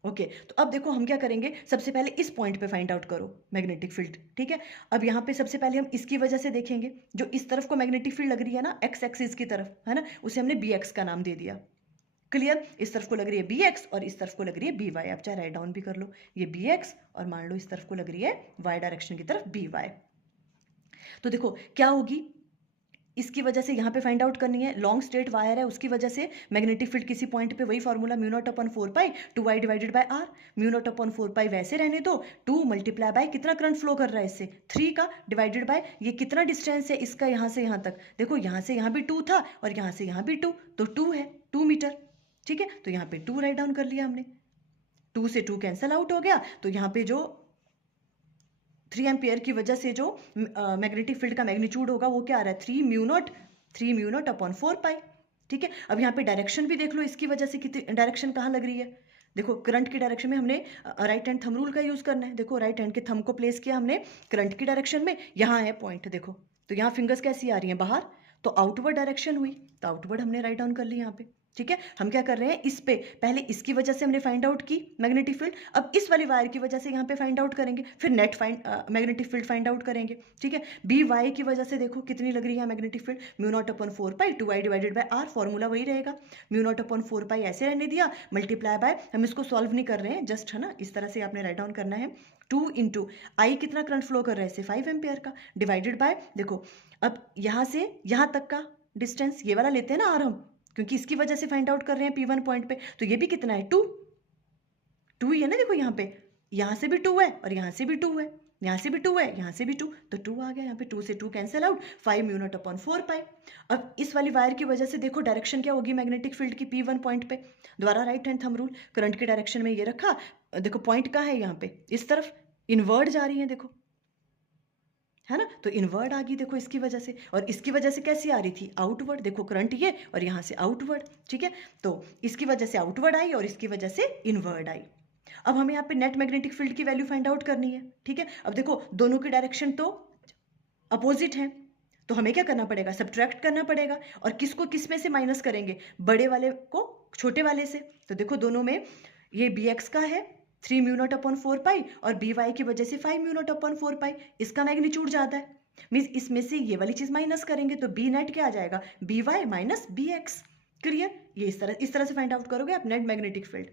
ओके, तो अब देखो हम क्या करेंगे, सबसे पहले इस पॉइंट पे फाइंड आउट करो मैग्नेटिक फील्ड, ठीक है। अब यहाँ पे सबसे पहले हम इसकी वजह से देखेंगे, जो इस तरफ को मैग्नेटिक फील्ड लग रही है ना, x एक्सिस की तरफ, है ना, उसे हमने bx का नाम दे दिया। क्लियर, इस तरफ को लग रही है bx और इस तरफ को लग रही है by, आप चाहे राइट डाउन भी कर लो, ये bx और मान लो इस तरफ को लग रही है y डायरेक्शन की तरफ by। तो देखो क्या होगी, इसकी वजह से यहाँ पे फाइंड आउट करनी है, लॉन्ग स्ट्रेट वायर है, उसकी वजह से मैग्नेटिक फील्ड किसी पॉइंट पे, वही formula μ0/4π 2y divided by r, μ0/4π वैसे रहने दो, 2 मल्टीप्लाई बाय कितना करंट फ्लो कर रहा है इससे 3 का, डिवाइडेड बाय ये कितना डिस्टेंस है इसका यहाँ से यहाँ तक, देखो यहाँ से यहाँ भी 2 था और यहाँ से यहाँ भी 2, तो 2 है, 2 मीटर, ठीक है। तो यहाँ पे 2 राइट डाउन कर लिया हमने, 2 से 2 कैंसल आउट हो गया, तो यहाँ पे जो 3 एम्पियर की वजह से जो मैग्नेटिक फील्ड का मैग्नीट्यूड होगा वो क्या आ रहा है, 3 μ0/4π, ठीक है। अब यहाँ पे डायरेक्शन भी देख लो, इसकी वजह से कितनी डायरेक्शन कहाँ लग रही है, देखो करंट की डायरेक्शन में हमने राइट हैंड थंब रूल का यूज करना है, देखो राइट हैंड के थंब को प्लेस किया हमने करंट की डायरेक्शन में, यहाँ है पॉइंट, देखो तो यहाँ फिंगर्स कैसी आ रही हैं बाहर, तो आउटवर्ड डायरेक्शन हुई, तो आउटवर्ड हमने राइट डाउन कर ली यहाँ पे, ठीक है। हम क्या कर रहे हैं, इस पे पहले इसकी वजह से हमने फाइंड आउट की मैग्नेटिक फील्ड, अब इस वाली वायर की वजह से यहाँ पे फाइंड आउट करेंगे, फिर net magnetic field find out करेंगे, ठीक है। बी वाई की वजह से देखो कितनी लग रही है magnetic field, μ0/4π 2y divided by r, formula वही रहेगा, μ0/4π ऐसे रहने दिया, मल्टीप्लाई बाय, हम इसको सॉल्व नहीं कर रहे हैं, जस्ट है ना इस तरह से आपने राइट डाउन करना है, 2 इंटू आई कितना करंट फ्लो कर रहा है, 5 एम्पियर का, डिवाइडेड बाय, देखो अब यहाँ से यहाँ तक का डिस्टेंस ये वाला लेते हैं ना आर हम, क्योंकि इसकी वजह से फाइंड आउट कर रहे हैं P1 पॉइंट पे, तो ये भी कितना है 2 ही है ना, देखो यहाँ पे, यहाँ से भी 2 है और यहाँ से भी 2 है, यहाँ से भी 2 है, यहाँ से भी 2, तो 2 आ गया, यहाँ पे 2 से 2 कैंसिल आउट, 5 μ0/4π। अब इस वाली वायर की वजह से देखो डायरेक्शन क्या होगी मैग्नेटिक फील्ड की P1 पॉइंट पे, दोबारा right hand thumb rule, current की डायरेक्शन में ये रखा, देखो पॉइंट कहाँ है यहाँ पे, इस तरफ इनवर्ड जा रही है, देखो है ना, तो इनवर्ड आ गई देखो इसकी वजह से, और इसकी वजह से कैसी आ रही थी आउटवर्ड, देखो करंट ये और यहाँ से आउटवर्ड, ठीक है, तो इसकी वजह से आउटवर्ड आई और इसकी वजह से इनवर्ड आई। अब हमें यहाँ पे नेट मैग्नेटिक फील्ड की वैल्यू फाइंड आउट करनी है, ठीक है। अब देखो दोनों की डायरेक्शन तो अपोजिट है, तो हमें क्या करना पड़ेगा, सब्ट्रैक्ट करना पड़ेगा, और किसको किस में से माइनस करेंगे, बड़े वाले को छोटे वाले से, तो देखो दोनों में ये bx का है 3 μ0/4π और by की वजह से 5 μ0/4π, इसका मैग्नीट्यूड ज्यादा है, मीन्स इसमें से ये वाली चीज माइनस करेंगे तो b नेट क्या आ जाएगा, by माइनस bx। क्लियर, ये इस तरह से फाइंड आउट करोगे आप नेट मैग्नेटिक फील्ड।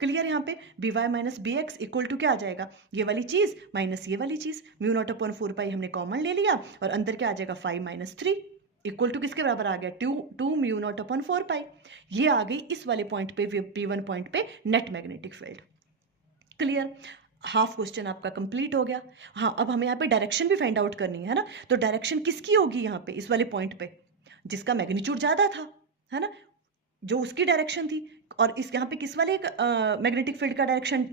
क्लियर, यहाँ पे by minus bx equal to क्या आ जाएगा, ये वाली चीज माइनस ये वाली चीज, μ0/4π हमने कॉमन ले लिया और अंदर क्या आ जाएगा 5 - 3 इक्वल टू किसके बराबर आ गया 2 μ0/4π। ये आ गई इस वाले पॉइंट पे P1 पॉइंट पे net magnetic field. Clear, half question आपका कंप्लीट हो गया। हाँ, अब हमें यहाँ पे डायरेक्शन भी फाइंड आउट करनी है ना, तो डायरेक्शन किसकी होगी यहाँ पे इस वाले पॉइंट पे, जिसका मैग्नीट्यूड ज्यादा था, है ना, जो उसकी डायरेक्शन थी, और इस यहाँ पे किस वाले मैग्नेटिक फील्ड का डायरेक्शन,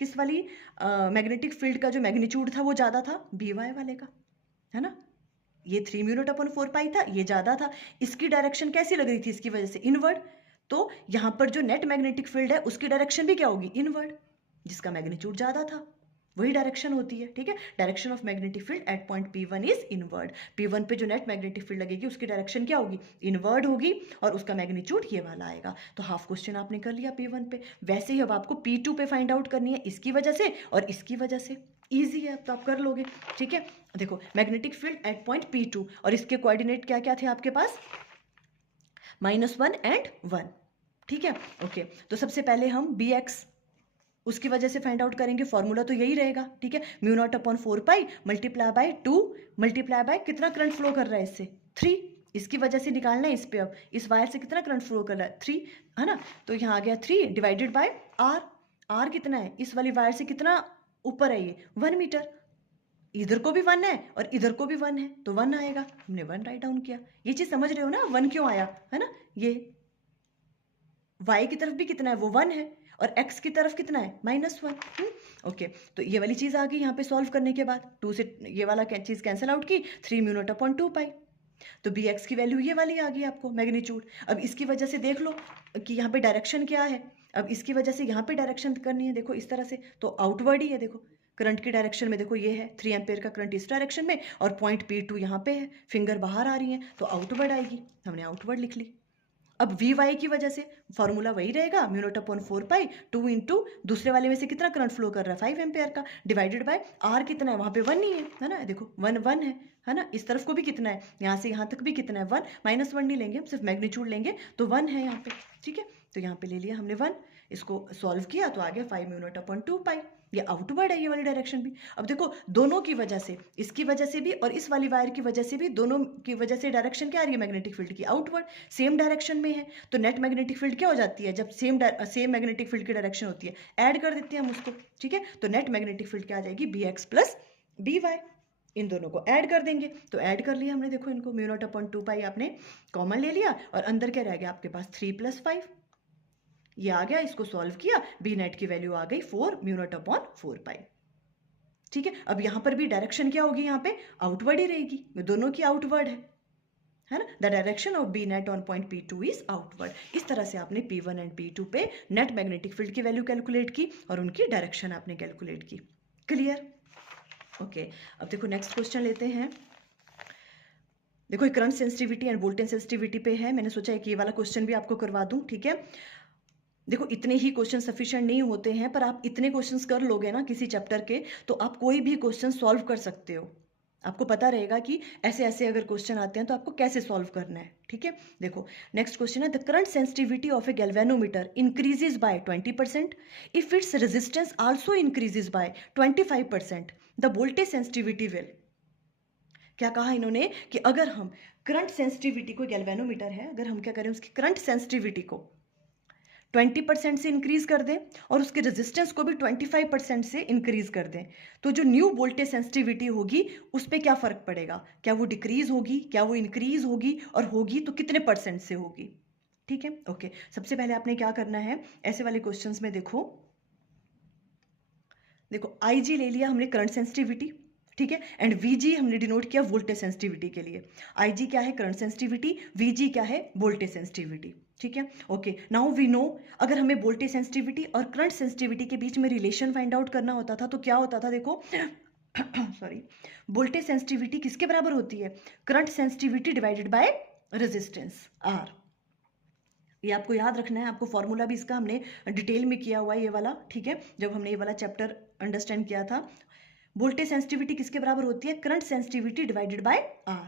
किस वाली मैग्नेटिक फील्ड का जो मैग्नीट्यूड था वो ज्यादा था, by वाले का, है ना, ये 3 μ0/4π था, ये ज्यादा था, इसकी डायरेक्शन कैसी लग रही थी इसकी वजह से इनवर्ड, तो यहाँ पर जो नेट मैग्नेटिक फील्ड है उसकी डायरेक्शन भी क्या होगी इनवर्ड, जिसका मैग्नीट्यूड ज्यादा था वही डायरेक्शन होती है, ठीक है। Direction of magnetic field eight point P1 is inward, P1 पे जो नेट मैग्नेटिक फील्ड लगेगी उसकी डायरेक्शन क्या होगी इनवर्ड होगी और उसका मैग्नीट्यूड ये वाला आएगा। तो हाफ क्वेश्चन आपने कर लिया P1 पे। वैसे ही अब आपको P2 पे फाइंड आउट करनी है, इसकी वजह से और इसकी वजह से, ईजी है, अब तो आप कर लोगे, ठीक है। देखो magnetic field eight point P2 और इसके कोऑर्डिनेट क्या क्या थे आपके पास, -1 एंड 1, ठीक है। ओके, तो सबसे पहले हम bx उसकी वजह से फाइंड आउट करेंगे, फॉर्मूला तो यही रहेगा, ठीक है, μ0/4π मल्टीप्लाई बाय 2 मल्टीप्लाई बाय कितना करंट फ्लो कर रहा है इससे 3, इसकी वजह से निकालना है इस पे, अब इस वायर से कितना करंट फ्लो कर रहा है 3, है ना, तो यहाँ आ गया 3 डिवाइडेड बाय r कितना है इस वाली वायर से कितना ऊपर है ये 1 मीटर, इधर को भी 1 है और इधर को भी 1 है तो 1 आएगा, हमने 1 राइट डाउन किया। ये चीज समझ रहे हो ना 1 क्यों आया, है ना, ये y की तरफ भी कितना है वो 1 है और x की तरफ कितना है -1। ओके, तो ये वाली चीज़ आ गई यहाँ पे सॉल्व करने के बाद। 2 से ये वाला चीज़ कैंसिल आउट की, 3 म्यू नॉट अपॉन 2 पाई। तो बी एक्स की वैल्यू ये वाली आ गई आपको, मैग्नीट्यूड। अब इसकी वजह से देख लो कि यहाँ पे डायरेक्शन क्या है। अब इसकी वजह से यहाँ पे डायरेक्शन करनी है, देखो इस तरह से, तो आउटवर्ड ही है। देखो करंट की डायरेक्शन में देखो ये है 3 एम्पेयर का करंट इस डायरेक्शन में, और पॉइंट P2 यहाँ पे है, फिंगर बाहर आ रही है, तो आउटवर्ड आएगी। हमने आउटवर्ड लिख ली। अब वी वाई की वजह से फॉर्मूला वही रहेगा, म्यू नॉट अपॉन 4 पाई 2 इंटू दूसरे वाले में से कितना करंट फ्लो कर रहा है 5 एम्पेयर का, डिवाइडेड बाय आर कितना है, वहाँ पे 1 नहीं है ना, देखो 1 1 है ना। इस तरफ को भी कितना है, यहाँ से यहाँ तक भी कितना है 1, -1 नहीं लेंगे हम, सिर्फ मैग्नीट्यूड लेंगे, तो 1 है यहाँ पे। ठीक है, तो यहाँ पे ले लिया हमने 1, इसको सॉल्व किया तो आ गया 5 म्यू नॉट अपॉन 2 पाई। ये आउटवर्ड है ये वाली डायरेक्शन भी। अब देखो दोनों की वजह से, इसकी वजह से भी और इस वाली वायर की वजह से भी, दोनों की वजह से डायरेक्शन क्या आ रही है मैग्नेटिक फील्ड की, आउटवर्ड, सेम डायरेक्शन में है। तो नेट मैग्नेटिक फील्ड क्या हो जाती है जब सेम मैग्नेटिक फील्ड की डायरेक्शन होती है, ऐड कर देते हैं हम उसको। ठीक है, तो नेट मैग्नेटिक फील्ड क्या आ जाएगी, B X plus B Y. इन दोनों को ऐड कर देंगे, तो ऐड कर लिया हमने, देखो इनको म्यू नॉट अपॉन 2 पाई आपने कॉमन ले लिया, और अंदर क्या रह गया आपके पास 3 + 5, ये आ गया। इसको सॉल्व किया, बी नेट की वैल्यू आ गई 4 म्यू नॉट अपॉन 4 पाई। ठीक है, अब यहां पर भी डायरेक्शन क्या होगी, यहाँ पे आउटवर्ड ही रहेगी, दोनों की आउटवर्ड है ना। The direction of B net on point P2 is outward. इस तरह से आपने P1 एंड P2 पे नेट मैग्नेटिक फील्ड की वैल्यू कैलकुलेट की और उनकी डायरेक्शन आपने कैलकुलेट की। क्लियर? ओके, अब देखो नेक्स्ट क्वेश्चन लेते हैं। देखो current sensitivity end voltage sensitivity पे है, मैंने सोचा है कि ये वाला क्वेश्चन भी आपको करवा दूं। ठीक है, देखो इतने ही क्वेश्चन सफिशिएंट नहीं होते हैं, पर आप इतने क्वेश्चंस कर लोगे ना किसी चैप्टर के, तो आप कोई भी क्वेश्चन सॉल्व कर सकते हो। आपको पता रहेगा कि ऐसे ऐसे अगर क्वेश्चन आते हैं तो आपको कैसे सॉल्व करना है। ठीक है, देखो नेक्स्ट क्वेश्चन है, the current sensitivity of A galvanometer increases by 20% if its resistance also increases by 25%, the voltage sensitivity will. क्या कहा इन्होंने कि अगर हम करंट सेंसिटिविटी को, गैल्वेनोमीटर है, अगर हम क्या करें उसकी करंट सेंसिटिविटी को 20% से इंक्रीज कर दें और उसके रेजिस्टेंस को भी 25% से इंक्रीज कर दें, तो जो न्यू वोल्टेज सेंसिटिविटी होगी उस पर क्या फर्क पड़ेगा, क्या वो डिक्रीज होगी, क्या वो इंक्रीज होगी, और होगी तो कितने % से होगी। ठीक है, ओके, सबसे पहले आपने क्या करना है, ऐसे वाले क्वेश्चंस में देखो IG ले लिया हमने करंट सेंसिटिविटी, ठीक है, एंड VG हमने डिनोट किया वोल्टेज सेंसिटिविटी के लिए। IG क्या है करंट सेंसिटिविटी, VG क्या है वोल्टेज सेंसिटिविटी। ठीक है, ओके, नाउ वी नो, अगर हमें वोल्टेज सेंसिटिविटी और करंट सेंसिटिविटी के बीच में रिलेशन फाइंड आउट करना होता था तो क्या होता था, देखो सॉरी, वोल्टेज सेंसिटिविटी किसके बराबर होती है, current sensitivity divided by resistance R। ये आपको याद रखना है, आपको फॉर्मूला भी इसका हमने डिटेल में किया हुआ है ये वाला। ठीक है, जब हमने ये वाला चैप्टर अंडरस्टैंड किया था, वोल्टेज सेंसिटिविटी किसके बराबर होती है, current sensitivity divided by R।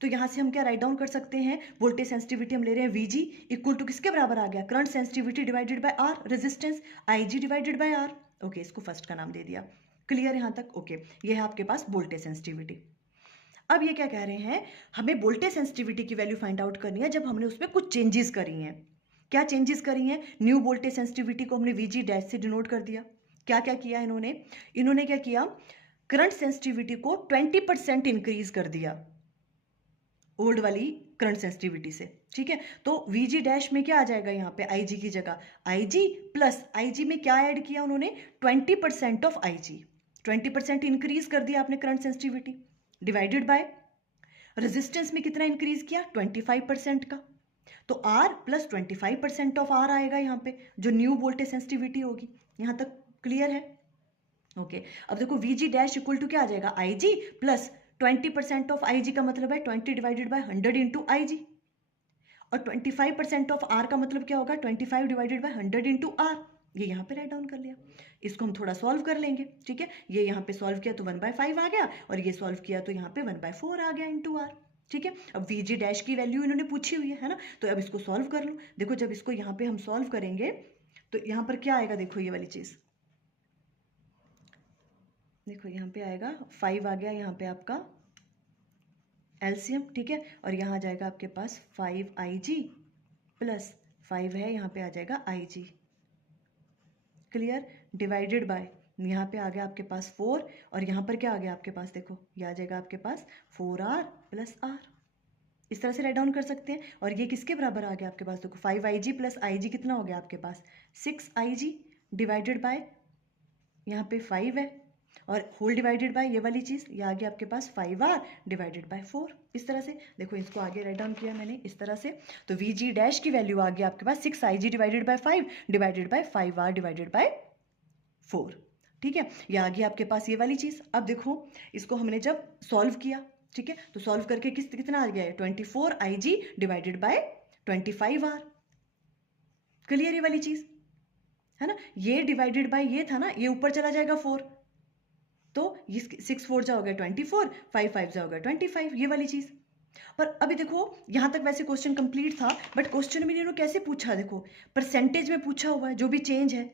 तो यहां से हम क्या राइट डाउन कर सकते हैं, वोल्टेज सेंसिटिविटी हम ले रहे हैं VG इक्वल टू किसके बराबर आ गया, current sensitivity divided by R, resistance IG divided by R। Okay, इसको फर्स्ट का नाम दे दिया। क्लियर यहां तक? ओके, ये है आपके पास वोल्टेज सेंसिटिविटी। अब ये क्या कह रहे हैं, हमें वोल्टेज सेंसिटिविटी की वैल्यू फाइंड आउट करनी है जब हमने उसमें कुछ चेंजेस करी हैं। क्या चेंजेस करी हैं, न्यू वोल्टेज सेंसिटिविटी को हमने VG डैश से डिनोट कर दिया। क्या क्या किया इन्होंने क्या किया, करंट सेंसिटिविटी को 20% इंक्रीज कर दिया ओल्ड वाली करंट सेंसिटिविटी से। ठीक है, तो VG डैश में क्या आ जाएगा, यहाँ पे IG की जगह IG प्लस IG में क्या ऐड किया उन्होंने, 20% ऑफ IG, 20% इंक्रीज कर दिया आपने current sensitivity, divided by resistance में कितना इंक्रीज किया, 25% का, तो R प्लस 25% ऑफ R आएगा यहाँ पे, जो न्यू वोल्टेज सेंसिटिविटी होगी। यहाँ तक क्लियर है? ओके, अब देखो VG डैश इक्वल टू क्या आ जाएगा, IG प्लस 20% ऑफ IG का मतलब है 20 डिवाइडेड बाय 100 इंटू IG, और 25% ऑफ R का मतलब क्या होगा, 25 डिवाइडेड बाय 100 इंटू R। ये यहाँ पे राइट डाउन कर लिया, इसको हम थोड़ा सॉल्व कर लेंगे। ठीक है, ये यहाँ पे सॉल्व किया तो 1/5 आ गया, और ये सॉल्व किया तो यहाँ पे 1/4 आ गया इंटू R। ठीक है, अब VG डैश की वैल्यू इन्होंने पूछी हुई है ना, तो अब इसको सॉल्व कर लो। देखो जब इसको यहाँ पे हम सॉल्व करेंगे तो यहाँ पर क्या आएगा, देखो ये वाली चीज, देखो यहाँ पे आएगा 5 आ गया यहाँ पे आपका एलसीएम। ठीक है, और यहाँ आ जाएगा आपके पास 5IG प्लस 5 है, यहाँ पे आ जाएगा IG। क्लियर? डिवाइडेड बाय, यहाँ पे आ गया आपके पास 4, और यहाँ पर क्या आ गया आपके पास, देखो ये आ जाएगा आपके पास 4R प्लस R। इस तरह से राइट डाउन कर सकते हैं। और ये किसके बराबर आ गया आपके पास, देखो 5IG प्लस IG कितना हो गया आपके पास 6IG डिवाइडेड बाय यहाँ पे 5 है और होल डिवाइडेड बाय ये वाली चीज़, ये आ गया आपके पास 5R डिवाइडेड बाय 4। इस तरह से देखो, इसको आगे राइट डाउन किया मैंने इस तरह से। तो VG डैश की वैल्यू आ गया आपके पास 6IG divided by 5 divided by 5R divided by 4। ठीक है, ये आ गया आपके पास ये वाली चीज़। अब देखो इसको हमने जब सॉल्व किया, ठीक है, तो सॉल्व करके कितना आ गया है 24IG divided by 25R। Clear ये वाली चीज़ है ना। ये डिवाइडेड बाय ये था ना, ये ऊपर चला जाएगा 4, तो ये 6 4 जा हो गया 24, 5 5 जा हो गया 25, ये वाली चीज़। पर अभी देखो यहाँ तक वैसे क्वेश्चन कंप्लीट था, बट क्वेश्चन में इन्होंने कैसे पूछा, देखो परसेंटेज में पूछा हुआ है, जो भी चेंज है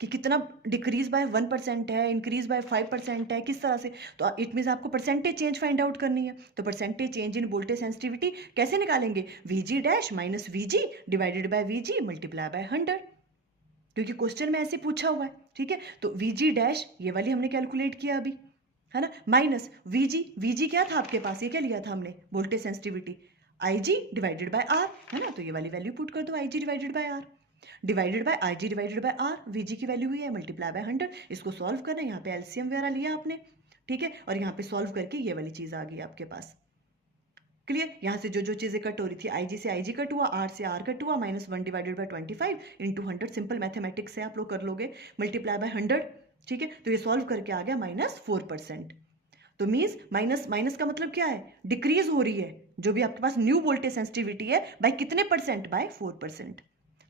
कि कितना डिक्रीज बाय 1% है, इंक्रीज बाय 5% है, किस तरह से। तो इट मीन्स आपको परसेंटेज चेंज फाइंड आउट करनी है। तो percentage change in voltage sensitivity कैसे निकालेंगे, VG dash minus VG divided by VG multiply by 100, क्योंकि क्वेश्चन में ऐसे पूछा हुआ है। ठीक है, तो VG डैश ये वाली हमने कैलकुलेट किया अभी, है ना, माइनस VG क्या था आपके पास, ये क्या लिया था हमने voltage sensitivity IG divided by R, है ना। तो ये वाली वैल्यू पुट कर दो IG divided by R divided by IG divided by R, VG की वैल्यू हुई है मल्टीप्लाई बाय 100। इसको सॉल्व करना है, यहाँ पे एलसीएम वगैरह लिया आपने, ठीक है, और यहाँ पे सॉल्व करके ये वाली चीज़ आ गई आपके पास। क्लियर, यहाँ से जो जो चीज़ें कट हो रही थी, IG से IG कट हुआ, R से R कट हुआ, -1 divided bye 25 into 100, simple mathematics से आप लोग कर लोगे, मल्टीप्लाई बाय 100। ठीक है, तो ये सॉल्व करके आ गया -4%। तो मीन्स माइनस माइनस का मतलब क्या है, डिक्रीज हो रही है जो भी आपके पास न्यू वोल्टेज सेंसिटिविटी है, बाय कितने परसेंट, बाय 4%।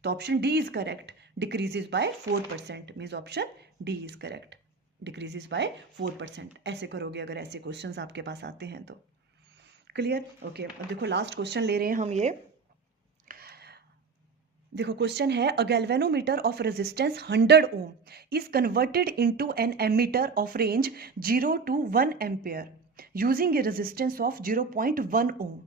तो option D is correct, decreases by 4%, means option D is correct, decreases by 4%। ऐसे करोगे अगर ऐसे क्वेश्चंस आपके पास आते हैं तो। Clear, okay. अब देखो लास्ट क्वेश्चन ले रहे हैं हम ये। देखो क्वेश्चन है, a galvanometer of resistance 100 ohm is converted into an ammeter of range 0 to 1 ampere using a resistance of 0.1 ohm.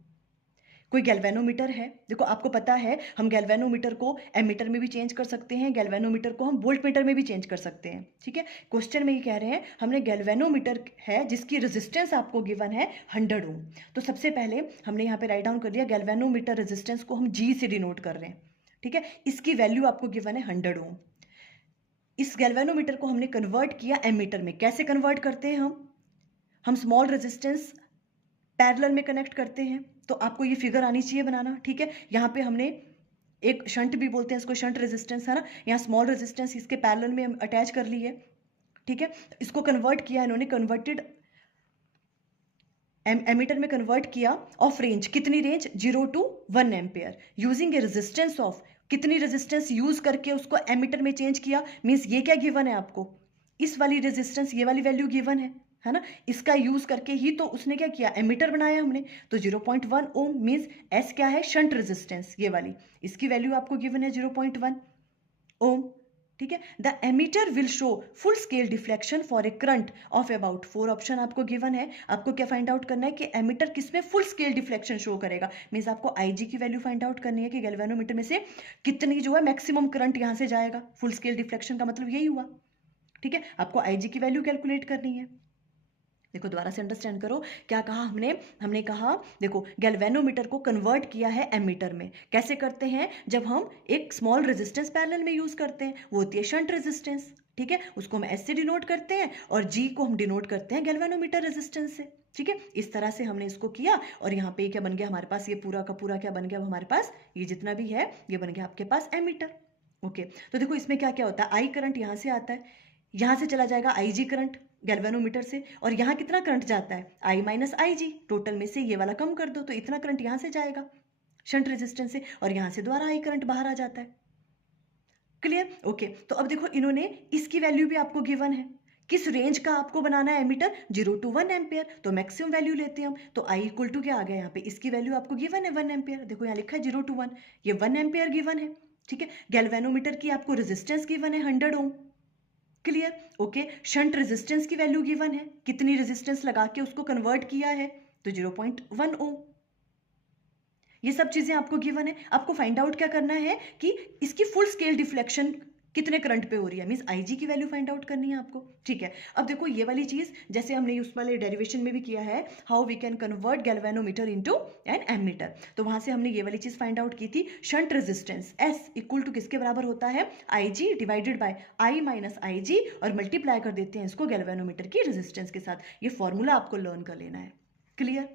कोई गैल्वेनोमीटर है, देखो आपको पता है हम गैल्वेनोमीटर को एमीटर में भी चेंज कर सकते हैं, गैल्वेनोमीटर को हम वोल्टमीटर में भी चेंज कर सकते हैं। ठीक है, क्वेश्चन में ये कह रहे हैं हमने गैल्वेनोमीटर है जिसकी रेजिस्टेंस आपको गिवन है 100 ओम। तो सबसे पहले हमने यहाँ पे राइट डाउन कर दिया, गैल्वेनोमीटर रेजिस्टेंस को हम G से डिनोट कर रहे हैं। ठीक है, इसकी वैल्यू आपको गिवन है 100 ओम। इस गैल्वेनोमीटर को हमने कन्वर्ट किया एमीटर में। कैसे कन्वर्ट करते हैं हम स्मॉल रेजिस्टेंस पैरेलल में कनेक्ट करते हैं, तो आपको ये फिगर आनी चाहिए बनाना। ठीक है, यहाँ पे हमने एक शंट भी बोलते हैं इसको, शंट रेजिस्टेंस है ना, यहाँ स्मॉल रेजिस्टेंस इसके पैरेलल में अटैच कर ली है। ठीक है, इसको कन्वर्ट किया इन्होंने, कन्वर्टेड एमीटर में कन्वर्ट किया ऑफ रेंज, कितनी range 0 to 1 ampere using a resistance of, कितनी रेजिस्टेंस यूज करके उसको एमीटर में चेंज किया। मीन्स ये क्या गिवन है आपको, इस वाली रेजिस्टेंस, ये वाली वैल्यू गिवन है ना, इसका यूज करके ही तो उसने क्या किया, एमीटर बनाया हमने। तो 0.1 ओम मीन्स एस क्या है, शंट रेजिस्टेंस, ये वाली, इसकी वैल्यू आपको गिवन है 0.1 ओम। ठीक है, the ammeter will show full scale deflection for a current of about 4, option आपको गिवन है। आपको क्या फाइंड आउट करना है कि एमीटर किसमें फुल स्केल डिफ्लेक्शन शो करेगा। मीन्स आपको IG की वैल्यू फाइंड आउट करनी है कि गैल्वेनोमीटर में से कितनी जो है मैक्सिमम करंट यहाँ से जाएगा। फुल स्केल डिफ्लेक्शन का मतलब यही हुआ। ठीक है, आपको IG की वैल्यू कैलकुलेट करनी है। देखो दोबारा से अंडरस्टैंड करो क्या कहा हमने कहा देखो गैल्वेनोमीटर को कन्वर्ट किया है एमीटर में। कैसे करते हैं, जब हम एक स्मॉल रेजिस्टेंस पैरेलल में यूज करते हैं, वो होती है शंट रेजिस्टेंस। ठीक है, उसको हम एस से डिनोट करते हैं और जी को हम डिनोट करते हैं गैल्वेनोमीटर रेजिस्टेंस से। ठीक है, इस तरह से हमने इसको किया और यहाँ पे क्या बन गया हमारे पास, ये पूरा का पूरा क्या बन गया हमारे पास, ये जितना भी है ये बन गया आपके पास एमीटर। ओके, तो देखो इसमें क्या क्या होता है, आई करंट यहाँ से आता है, यहाँ से चला जाएगा IG करंट गैल्वेनोमीटर से, और यहाँ कितना करंट जाता है, I माइनस IG, टोटल में से ये वाला कम कर दो तो इतना करंट यहाँ से जाएगा शंट रेजिस्टेंस से, और यहाँ से दोबारा I करंट बाहर आ जाता है। Clear, okay. तो अब देखो इन्होंने इसकी वैल्यू भी आपको गिवन है, किस रेंज का आपको बनाना है एमीटर, 0 to 1 एम्पेयर, तो मैक्सिमम वैल्यू लेते हैं हम। तो I इक्वल टू क्या आ गया यहाँ पे, इसकी वैल्यू आपको गिवन है 1 एम्पेयर। देखो यहाँ लिखा है 0 to 1, ये 1 एम्पेयर गिवन है। ठीक है, गैल्वेनोमीटर की आपको रेजिस्टेंस गिवन है 100 ohm. Clear, okay. Shunt resistance की वैल्यू गिवन है, कितनी रेजिस्टेंस लगा के उसको कन्वर्ट किया है, तो 0.1 ओम। ये सब चीजें आपको गिवन है। आपको फाइंड आउट क्या करना है कि इसकी फुल स्केल डिफ्लेक्शन कितने करंट पे हो रही है, मीन्स आईजी की वैल्यू फाइंड आउट करनी है आपको। ठीक है, अब देखो ये वाली चीज जैसे हमने उस वाले डेरिवेशन में भी किया है, how we can convert galvanometer into an ammeter, तो वहां से हमने ये वाली चीज फाइंड आउट की थी। Shunt resistance S equal to किसके बराबर होता है, IG divided by I minus IG, और मल्टीप्लाई कर देते हैं इसको गैल्वेनोमीटर की रेजिस्टेंस के साथ। ये फॉर्मूला आपको लर्न कर लेना है। क्लियर?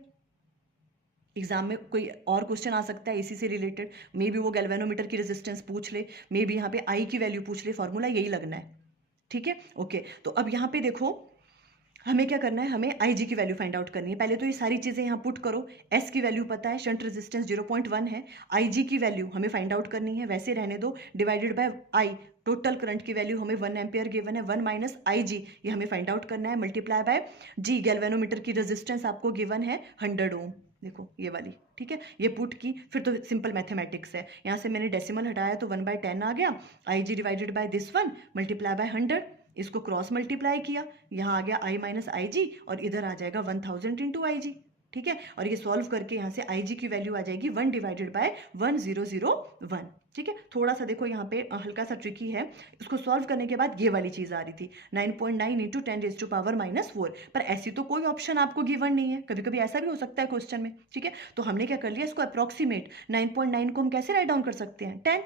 एग्जाम में कोई और क्वेश्चन आ सकता है इसी से रिलेटेड, मे बी वो गैल्वेनोमीटर की रेजिस्टेंस पूछ ले, मे बी यहाँ पे आई की वैल्यू पूछ ले, फॉर्मूला यही लगना है। ठीक है, ओके। तो अब यहाँ पे देखो हमें क्या करना है, हमें IG की वैल्यू फाइंड आउट करनी है। पहले तो ये सारी चीजें यहाँ पुट करो। S की वैल्यू पता है, शंट रेजिस्टेंस 0.1 है। IG की वैल्यू हमें फाइंड आउट करनी है, वैसे रहने दो, divided by I, total current की वैल्यू हमें 1 एम्पियर गिवन है, 1 माइनस IG ये हमें फाइंड आउट करना है, मल्टीप्लाई बाय G, गैल्वेनोमीटर की रेजिस्टेंस आपको गिवन है 100 ओम, देखो ये वाली। ठीक है, ये पुट की, फिर तो सिंपल मैथमेटिक्स है, यहाँ से मैंने डेसिमल हटाया तो 1/10 आ गया, IG divided by this one multiply by 100, इसको क्रॉस मल्टीप्लाई किया, यहाँ आ गया I माइनस आई जी, और इधर आ जाएगा 1000 इंटू आई जी। ठीक है, और ये सॉल्व करके यहाँ से IG की वैल्यू आ जाएगी 1 डिवाइडेड बाय 1001। ठीक है, थोड़ा सा देखो यहाँ पे हल्का सा ट्रिकी है, इसको सॉल्व करने के बाद ये वाली चीज आ रही थी 9.9 इंटू 10⁻⁻⁴, पर ऐसी तो कोई ऑप्शन आपको गिवन नहीं है, कभी कभी ऐसा भी हो सकता है क्वेश्चन में। ठीक है, तो हमने क्या कर लिया, इसको अप्रोक्सीमेट 9.9 को हम कैसे राइट डाउन कर सकते हैं, 10।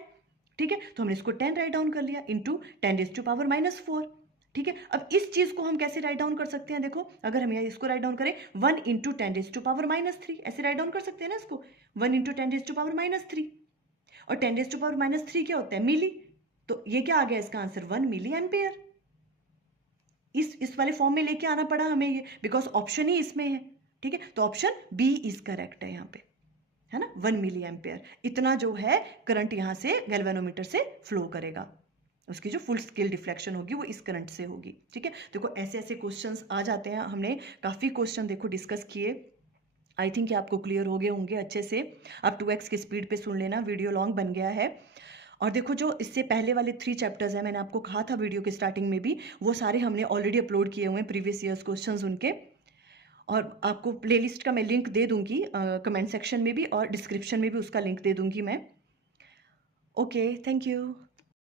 ठीक है, तो हमने इसको 10 राइट डाउन कर लिया इंटू 10⁻⁻⁴। ठीक है, अब इस चीज को हम कैसे राइट डाउन कर सकते हैं, देखो अगर हम इसको राइट डाउन करें 1 इंटू 10⁻⁻3, ऐसे राइट डाउन कर सकते हैं ना इसको, 1 इंटू 10⁻⁻3, और 10⁻⁻3 क्या होता है, मिली, तो ये क्या आ गया इसका आंसर, 1 मिली एम्पेयर। इस वाले फॉर्म में लेके आना पड़ा हमें ये, बिकॉज ऑप्शन ही इसमें है। ठीक है, तो ऑप्शन बी इज करेक्ट है यहाँ पे, है ना, 1 मिली एम्पेयर इतना जो है करंट यहाँ से गैल्वेनोमीटर से फ्लो करेगा, उसकी जो फुल स्केल डिफ्लेक्शन होगी वो इस करंट से होगी। ठीक है, देखो ऐसे ऐसे क्वेश्चंस आ जाते हैं, हमने काफ़ी क्वेश्चन देखो डिस्कस किए, आई थिंक आपको क्लियर हो गए होंगे अच्छे से। आप 2x की स्पीड पे सुन लेना, वीडियो लॉन्ग बन गया है। और देखो जो इससे पहले वाले 3 चैप्टर्स हैं, मैंने आपको कहा था वीडियो के स्टार्टिंग में भी, वो सारे हमने ऑलरेडी अपलोड किए हुए हैं, प्रीवियस ईयर्स क्वेश्चंस उनके, और आपको प्लेलिस्ट का मैं लिंक दे दूंगी कमेंट सेक्शन में भी, और डिस्क्रिप्शन में भी उसका लिंक दे दूंगी मैं। Okay, thank you.